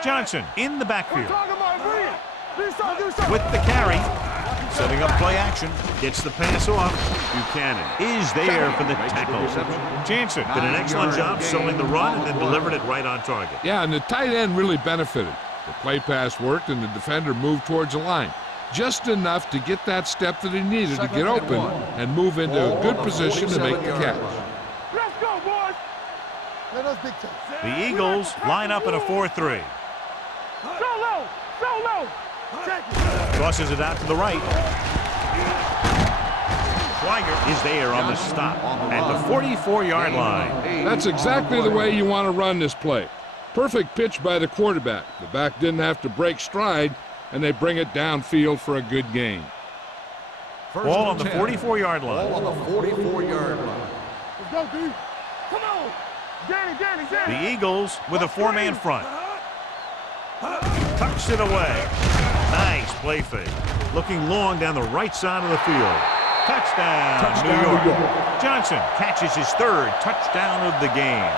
Johnson in the backfield. Talking about Bree. Do something. With the carry, setting up play action, gets the pass off. Buchanan is there for the tackle. Jansen did an excellent job selling the run and then delivered it right on target. Yeah, and the tight end really benefited. The play pass worked and the defender moved towards the line. Just enough to get that step that he needed to get open and move into a good position to make the catch. Let's go, boys. Let us big time. The Eagles line up in a 4-3. Solo. Crosses it out to the right. Schweiger is there on the stop at the 44-yard line. That's exactly the way you want to run this play. Perfect pitch by the quarterback. The back didn't have to break stride, and they bring it downfield for a good gain. Ball on the 44-yard line. Ball on the 44-yard line. Let's go, D. Come on. Danny. The Eagles with a 4-man front. Tucks it away. Nice play fake. Looking long down the right side of the field. Touchdown, New York. Johnson catches his 3rd touchdown of the game.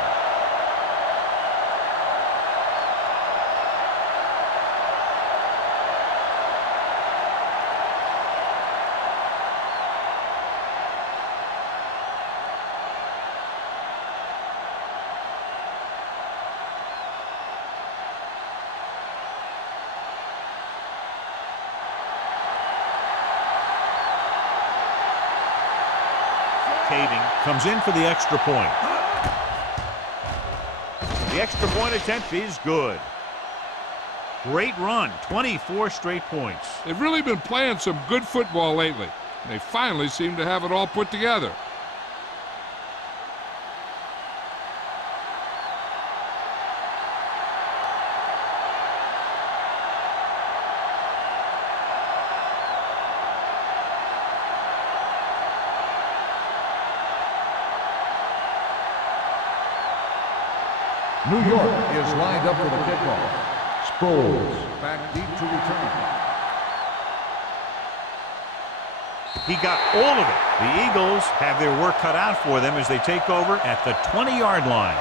Comes in for the extra point. The extra point attempt is good. Great run, 24 straight points. They've really been playing some good football lately. They finally seem to have it all put together. New York is lined up for the kickoff. Sproles back deep to return. He got all of it. The Eagles have their work cut out for them as they take over at the 20-yard line.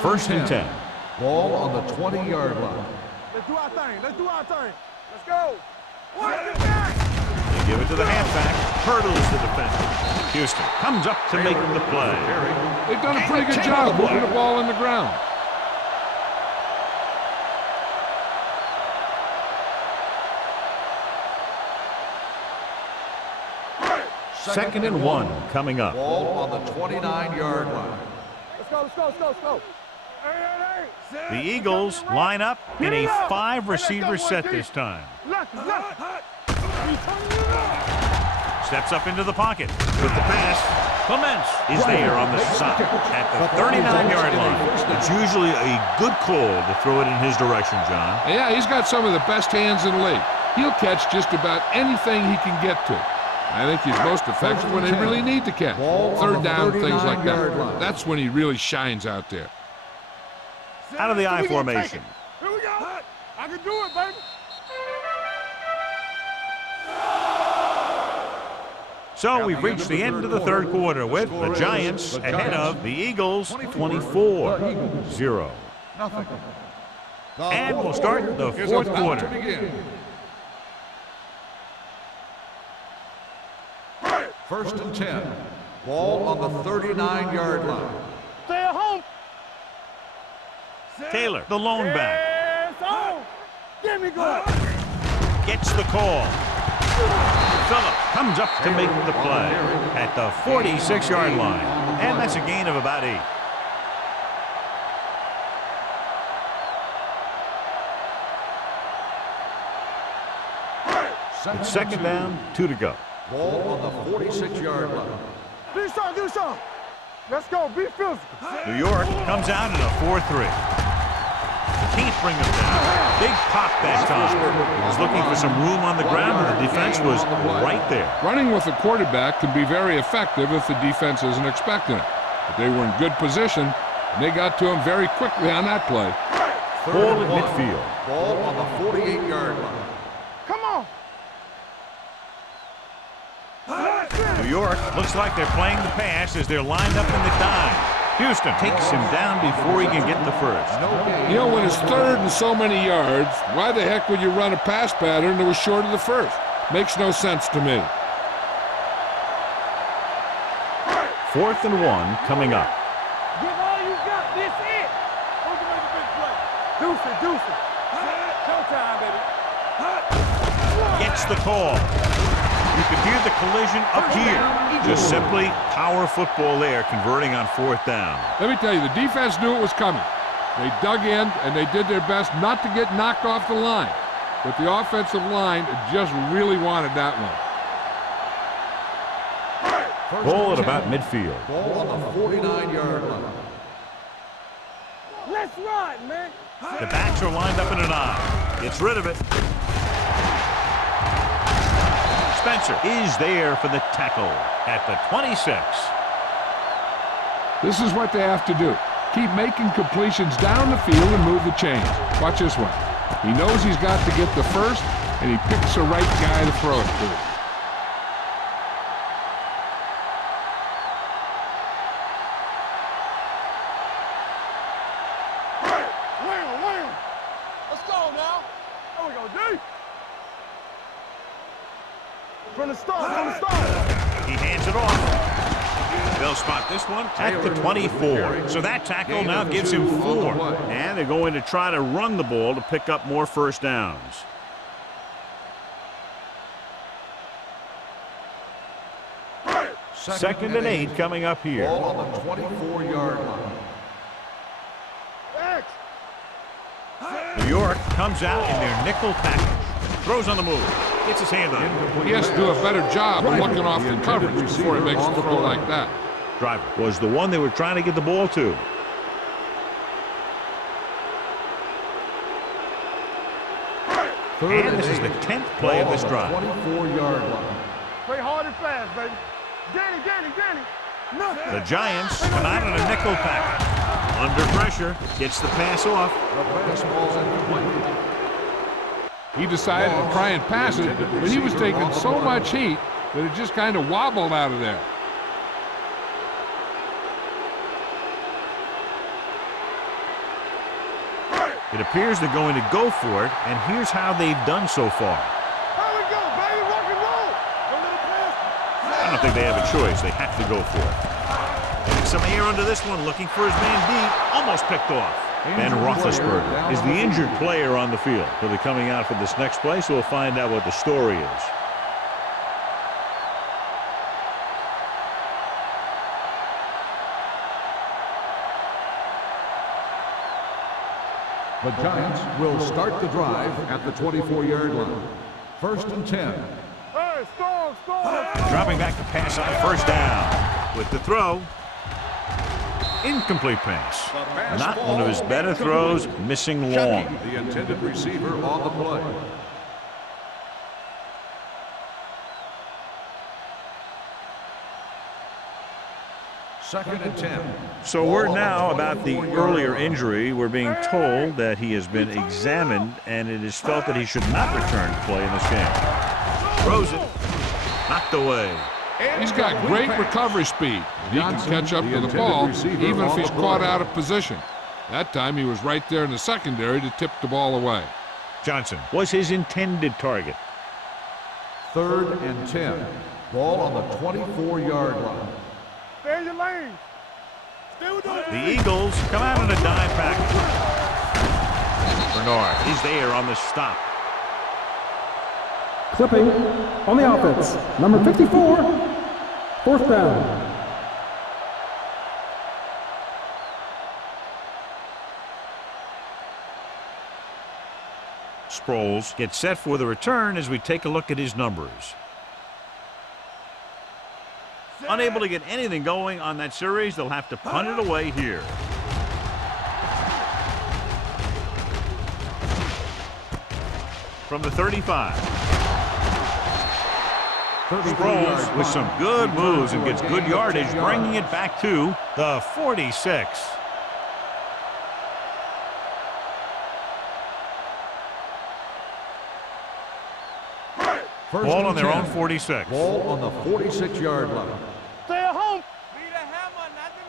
First and 10. Ball on the 20-yard line. Let's do our thing. Let's do our thing. Let's go. They give it to the halfback. Hurdles the defender. Houston comes up to make the play. They've done a pretty good job moving the ball in the ground. Second and 1 coming up. Ball on the 29-yard line. Let's go, let's go, let's go, let's go. The Eagles line up in a 5-receiver set this time. Steps up into the pocket with the pass. Clements is there on the stop at the 39-yard line. It's usually a good call to throw it in his direction, John. Yeah, he's got some of the best hands in the league. He'll catch just about anything he can get to. I think he's most effective when they really need to catch. Third down, things like that. That's when he really shines out there. Out of the I formation. Here we go. I can do it, baby. So we've reached the end of the third quarter with the Giants ahead of the Eagles 24-0. And we'll start the fourth quarter. First and 10. Ball on the 39-yard line. Stay at home. Taylor, the lone back, Give me good. gets the call. Phillips comes up to make the play at the 46-yard line. And that's a gain of about 8. It's second down, 2 to go. Ball on the 46-yard line. Do something. Let's go. Be physical. New York comes out in a 4-3. Can't bring them down. Big pop that time. He was looking for some room on the ground, and the defense was right there. Running with the quarterback can be very effective if the defense isn't expecting it. But they were in good position, and they got to him very quickly on that play. Ball at midfield. Ball on the 48-yard line. Come on. New York looks like they're playing the pass as they're lined up in the dive. Houston takes him down before he can get the first. You know, when it's third and so many yards, why the heck would you run a pass pattern that was short of the first? Makes no sense to me. Fourth and 1 coming up. Give all you got. This it. Who's going to make the big play? Deuce it. Showtime, baby. Gets the call. You can hear the collision up here. Just simply power football there, converting on fourth down. Let me tell you, the defense knew it was coming. They dug in, and they did their best not to get knocked off the line. But the offensive line just really wanted that one. Ball at about midfield. Ball on the 49-yard line. Let's run, man. The backs are lined up in an I. Gets rid of it. Spencer is there for the tackle at the 26. This is what they have to do. Keep making completions down the field and move the chains. Watch this one. He knows he's got to get the first, and he picks the right guy to throw it to. Wham. Let's go now. There we go, D. From the start. He hands it off. They'll spot this one at the 24. So that tackle now gives him 4. And they're going to try to run the ball to pick up more first downs. Second and 8 coming up here. Ball on the 24-yard line. New York comes out in their nickel package. Throws on the move. Gets his hand on it. He has to do a better job of looking off the coverage before he makes a throw like that. Driver was the one they were trying to get the ball to. And this is the 10th play of this drive. 24-yard line. Play hard and fast, baby. Danny. The Giants come out in a nickel package. Under pressure, gets the pass off. The pass ball's incomplete. He decided to try and pass it, but he was taking so much heat that it just kind of wobbled out of there. It appears they're going to go for it, and here's how they've done so far. Here we go, baby, rock and roll. Don't let it pass. I don't think they have a choice. They have to go for it. Getting some air under this one, looking for his man deep. Almost picked off. Ben Roethlisberger is the injured player on the field. He'll be coming out for this next play, so we'll find out what the story is. The Giants will start the drive at the 24-yard line. 1st and 10. Hey, strong. Dropping back to pass on first down. With the throw. Incomplete pass. Not one of his better throws, missing long. The intended receiver on the play. Second and 10. So word now about the earlier injury. We're being told that he has been examined and it is felt that he should not return to play in this game. Throws it. Knocked away. He's got great recovery speed. He can catch up to the ball even if he's caught out of position. That time he was right there in the secondary to tip the ball away. Johnson was his intended target. 3rd and 10. Ball on the 24-yard line. Stay in your lane. Stay with those. The Eagles come out in a dime package. Bernard is there on the stop. Clipping on the offense. Number 54. 4th down. Sproles gets set for the return as we take a look at his numbers. Unable to get anything going on that series, they'll have to punt it away here. From the 35. Sproles with some good moves and gets good yardage, bringing it back to the 46. Ball on their own 46. Ball on the 46-yard line. Stay at home. Be the hammer, not the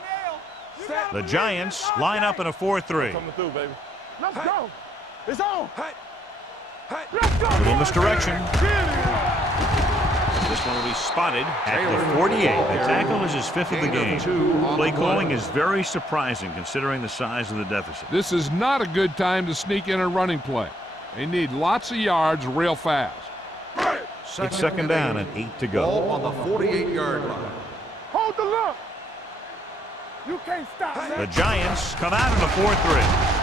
nail. The Giants line up in a 4-3. Coming through, baby. Let's go. It's on. Let's go. Little misdirection. This one will be spotted at the 48. The tackle is his 5th of the game. Play calling is very surprising considering the size of the deficit. This is not a good time to sneak in a running play. They need lots of yards real fast. It's 2nd down and 8 to go. Ball on the 48-yard line. Hold the look. You can't stop, man. The Giants come out in a 4-3.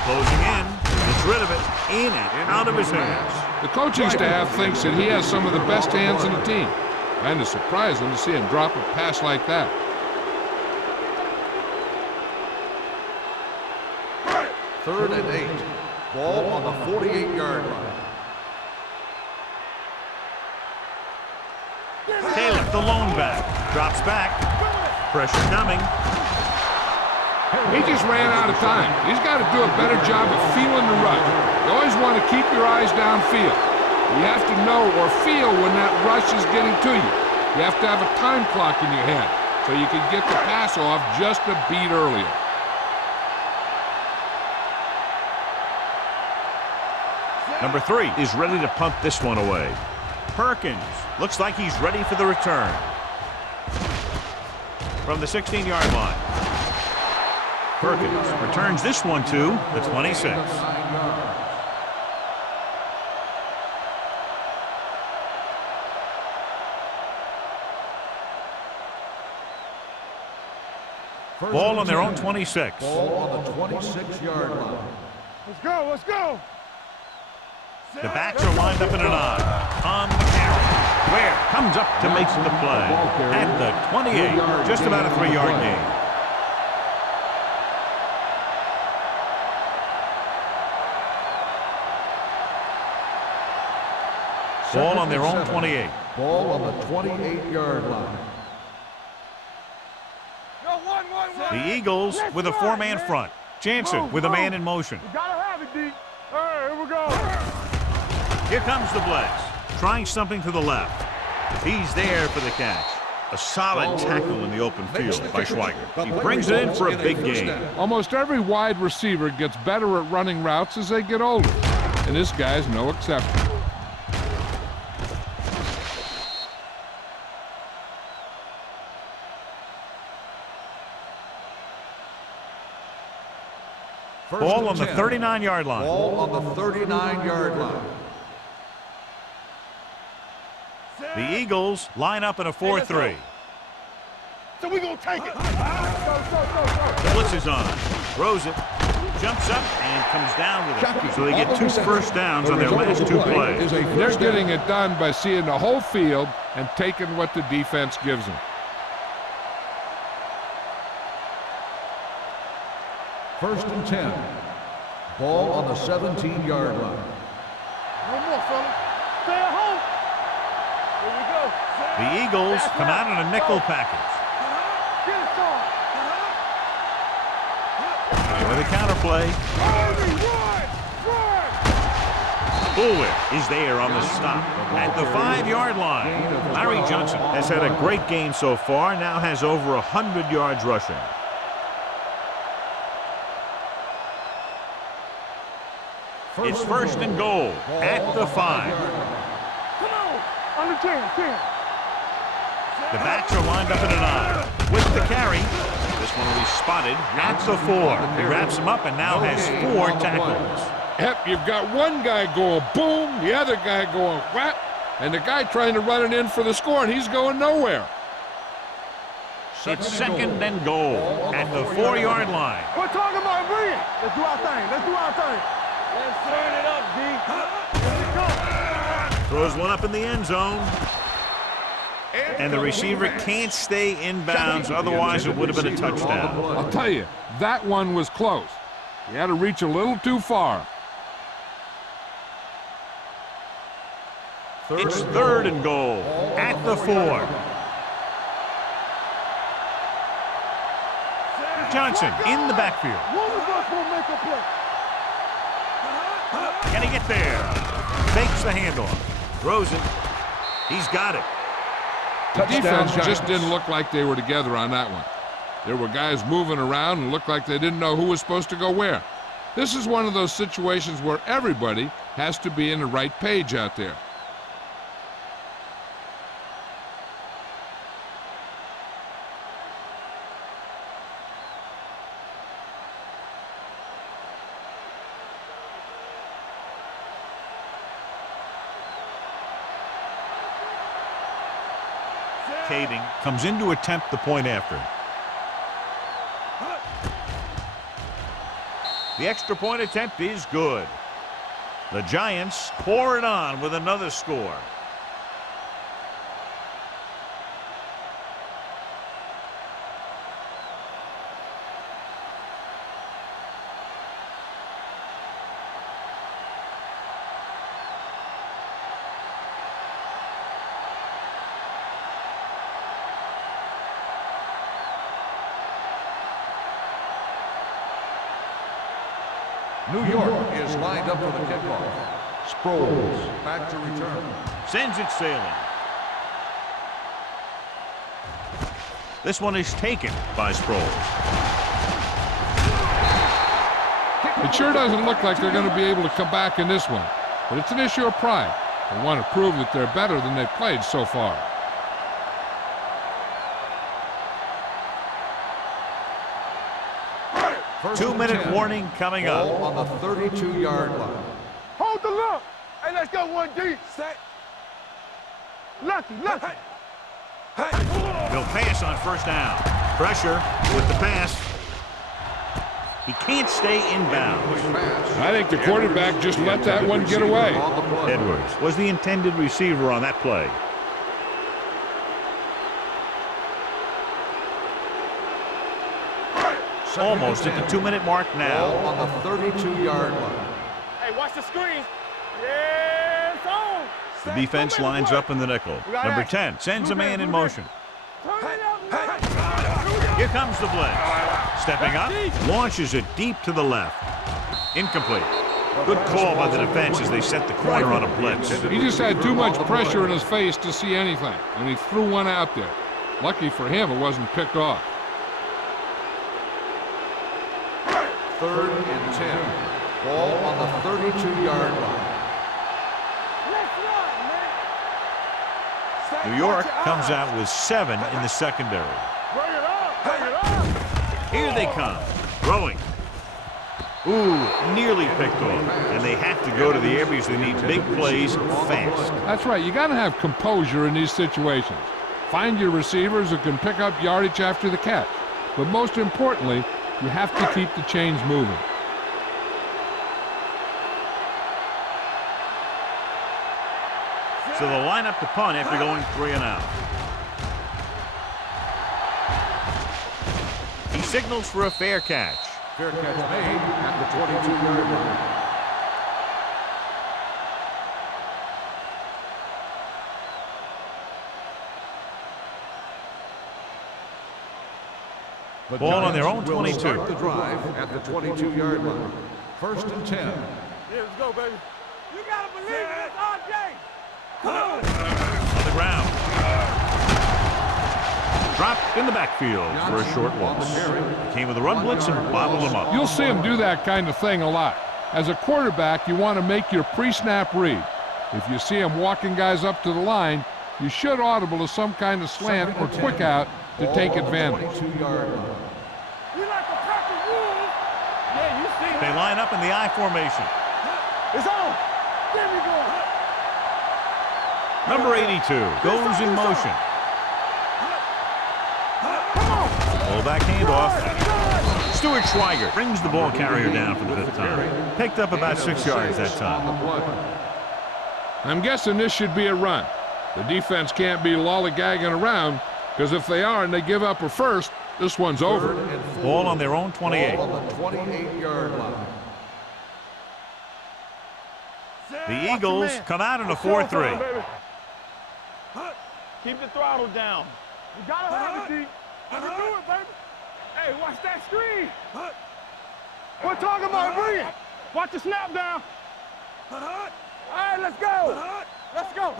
Closing in. Gets rid of it. In and out of his hands. The coaching staff thinks that he has some of the best hands in the team. Kind of surprising to see him drop a pass like that. 3rd and 8. Ball on the 48-yard line. Taylor, the lone back. Drops back. Pressure coming. He just ran out of time. He's got to do a better job of feeling the rush. You always want to keep your eyes downfield. You have to know or feel when that rush is getting to you. You have to have a time clock in your head so you can get the pass off just a beat earlier. Number 3 is ready to punt this one away. Perkins looks like he's ready for the return. From the 16-yard line. Perkins returns this one to the 26. Ball on their own 26. Ball on the 26-yard line. Let's go. Let's go. The backs are lined up in an I. On the carry. Ware comes up to make the play. At the 28. Just about a 3-yard gain. Ball on their own 28. Ball on the 28-yard line. The Eagles with a four-man front. Jansen with a man in motion. You gotta have it, D. All right, here we go. Here comes the blitz. Trying something to the left. He's there for the catch. A solid tackle in the open field by Schweiger. He brings it in for a big gain. Almost every wide receiver gets better at running routes as they get older, and this guy's no exception. Ball on the 39-yard line. Ball on the 39-yard line. The Eagles line up in a 4-3. So we gonna take it. The blitz is on. Throws it. Jumps up and comes down with it. So they get 2 first downs on their last 2 plays. They're getting it done by seeing the whole field and taking what the defense gives them. First and 10. Ball on the 17-yard line. No more, fella. Stay at home. Here we go. The Eagles come out in a nickel package. Get it, son. With a counterplay. Bullwick is there on the stop at the 5-yard line. Larry Johnson has had a great game so far, now has over 100 yards rushing. It's first and goal at the 5. Come on. Under 10. The backs are lined up in a 9. With the carry, this one will be spotted at the 4. He wraps him up and now has 4 tackles. Yep, you've got one guy going boom, the other guy going whap, and the guy trying to run it in for the score, and he's going nowhere. It's second and goal at the 4-yard line. We're talking about brilliant. Let's do our thing. Let's turn it up, D. Here we go. Throws one up in the end zone. And the receiver can't stay inbounds, otherwise it would have been a touchdown. I'll tell you, that one was close. You had to reach a little too far. It's third and goal at the 4. Johnson in the backfield. One of us will make a play. Can he get there? Fakes the handoff. Throws it. He's got it. The defense just didn't look like they were together on that one. There were guys moving around and looked like they didn't know who was supposed to go where. This is one of those situations where everybody has to be in the right page out there. Kading comes in to attempt the point after. The extra point attempt is good. The Giants pour it on with another score. New York is lined up for the kickoff. Sproles back to return. Sends it sailing. This one is taken by Sproles. It sure doesn't look like they're going to be able to come back in this one, but it's an issue of pride. They want to prove that they're better than they've played so far. Two-minute warning coming up. Ball on the 32-yard line. Hold the look. Hey, let's go one deep. Lucky. He'll pass on first down. Pressure with the pass. He can't stay inbounds. I think the quarterback just let that one get away. Edwards was the intended receiver on that play. Almost at the 2-minute mark now. Ball on the 32-yard line. Hey, watch the screen. Yeah, it's on. The defense lines up in the nickel. Number 10 sends a man in motion. Turn it up. Here Here comes the blitz. Stepping up, launches it deep to the left. Incomplete. Good call by the defense as they set the corner on a blitz. He just had too much pressure in his face to see anything, and he threw one out there. Lucky for him, it wasn't picked off. 3rd and 10. Ball on the 32-yard line. New York comes out with 7 in the secondary. Bring it up! Bring it up! Here they come. Throwing. Ooh, nearly picked off. And they have to go to the air because they need big plays fast. That's right. You got to have composure in these situations. Find your receivers who can pick up yardage after the catch. But most importantly, you have to keep the chains moving. So they'll line up to punt after going 3 and out. He signals for a fair catch. Fair catch made at the 22-yard line. The Ball on their own Giants will 22. start the drive at the 22-yard line. 1st and 10. Yeah, let's go, baby. You gotta believe in this, RJ. On the ground. Dropped in the backfield for a short loss. Came with a run blitz and bottled him up. You'll see him do that kind of thing a lot. As a quarterback, you want to make your pre-snap read. If you see him walking guys up to the line, you should audible to some kind of slant or quick out to take advantage. 22-yard line. We like a pack of wolves. Yeah, you see They line up in the I formation. It's on. There we go. Number 82 goes in motion. Fullback handoff. Stuart Schweiger brings the ball carrier down for the 5th time. Picked up about 6 yards that time. I'm guessing this should be a run. The defense can't be lollygagging around, because if they are and they give up a first, this one's over. Ball on their own 28. Ball on the 28-yard line. The Eagles come out in a 4-3. Keep the throttle down. You gotta have it, D. You can do it, baby. Hey, watch that screen. We're talking about brilliant. Watch the snap down. All right, let's go. Let's go.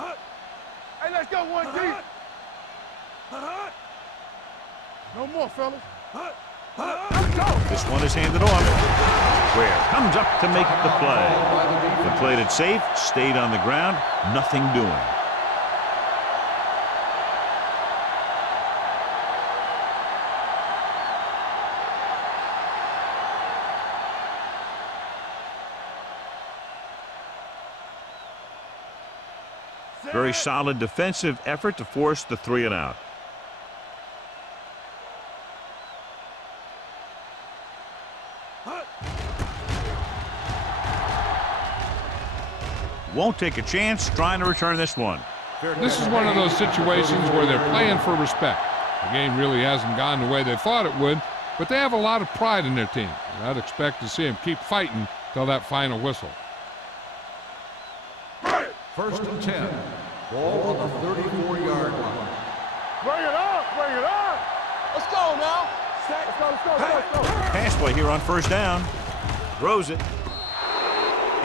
Hey, let's go, 1D. No more, fellas. Let's go. This one is handed off. Ware comes up to make the play. They played it safe, stayed on the ground, nothing doing. Very solid defensive effort to force the 3 and out. Won't take a chance trying to return this one. This is one of those situations where they're playing for respect. The game really hasn't gone the way they thought it would, but they have a lot of pride in their team. And I'd expect to see them keep fighting till that final whistle. 1st and 10. Ball on the 34-yard line. Bring it up. Bring it up. Let's go now. Let's go, let's go, let's go. Pass play here on 1st down. Throws it.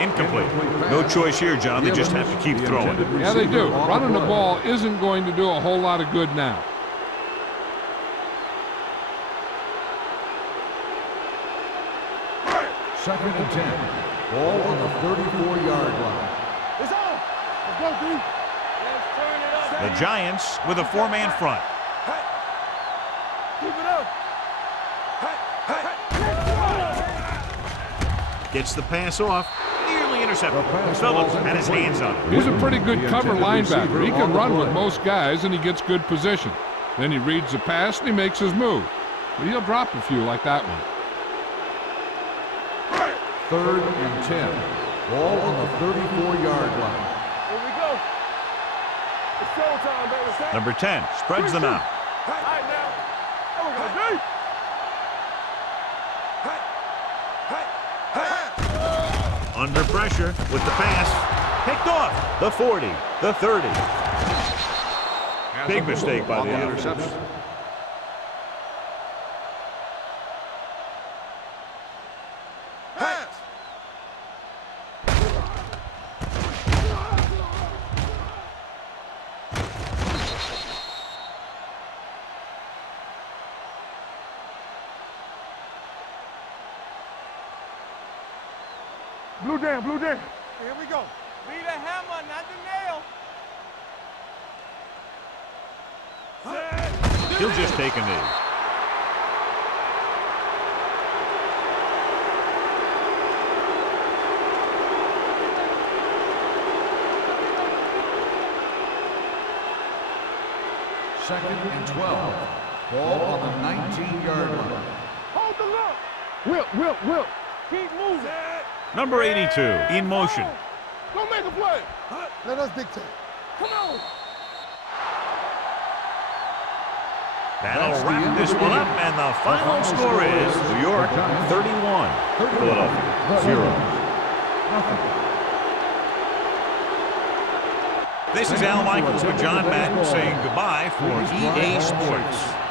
Incomplete. No choice here, John. They just have to keep throwing. Yeah, they do. Running the ball isn't going to do a whole lot of good now. Second and 10. Ball on the 34-yard line. It's on. Let's go, D. Let's turn it up. The Giants with a 4-man front. Keep it up. Gets the pass off. Nearly intercepted. Phillips had his hands on it. He's a pretty good cover linebacker. He can run with most guys, and he gets good position. Then he reads the pass, and he makes his move. But he'll drop a few like that one. 3rd and 10. Ball on the 34-yard line. Here we go. It's showtime, baby. Number 10 spreads them out. All right, now. There we go, D. Under pressure with the pass. Picked off. The 40. The 30. Big mistake by the interception. Pass. Blue down, blue down. Here we go. Be the hammer, not the nail. He'll just take a knee. Second and 12. Ball on the 19-yard line. Hold the look. Will. Keep moving. Number 82 in motion. Go make a play. Let us dictate. Come on. That'll wrap this one up, and the final score is New York 31, Philadelphia 0. This is Al Michaels with John Madden saying goodbye for EA Sports.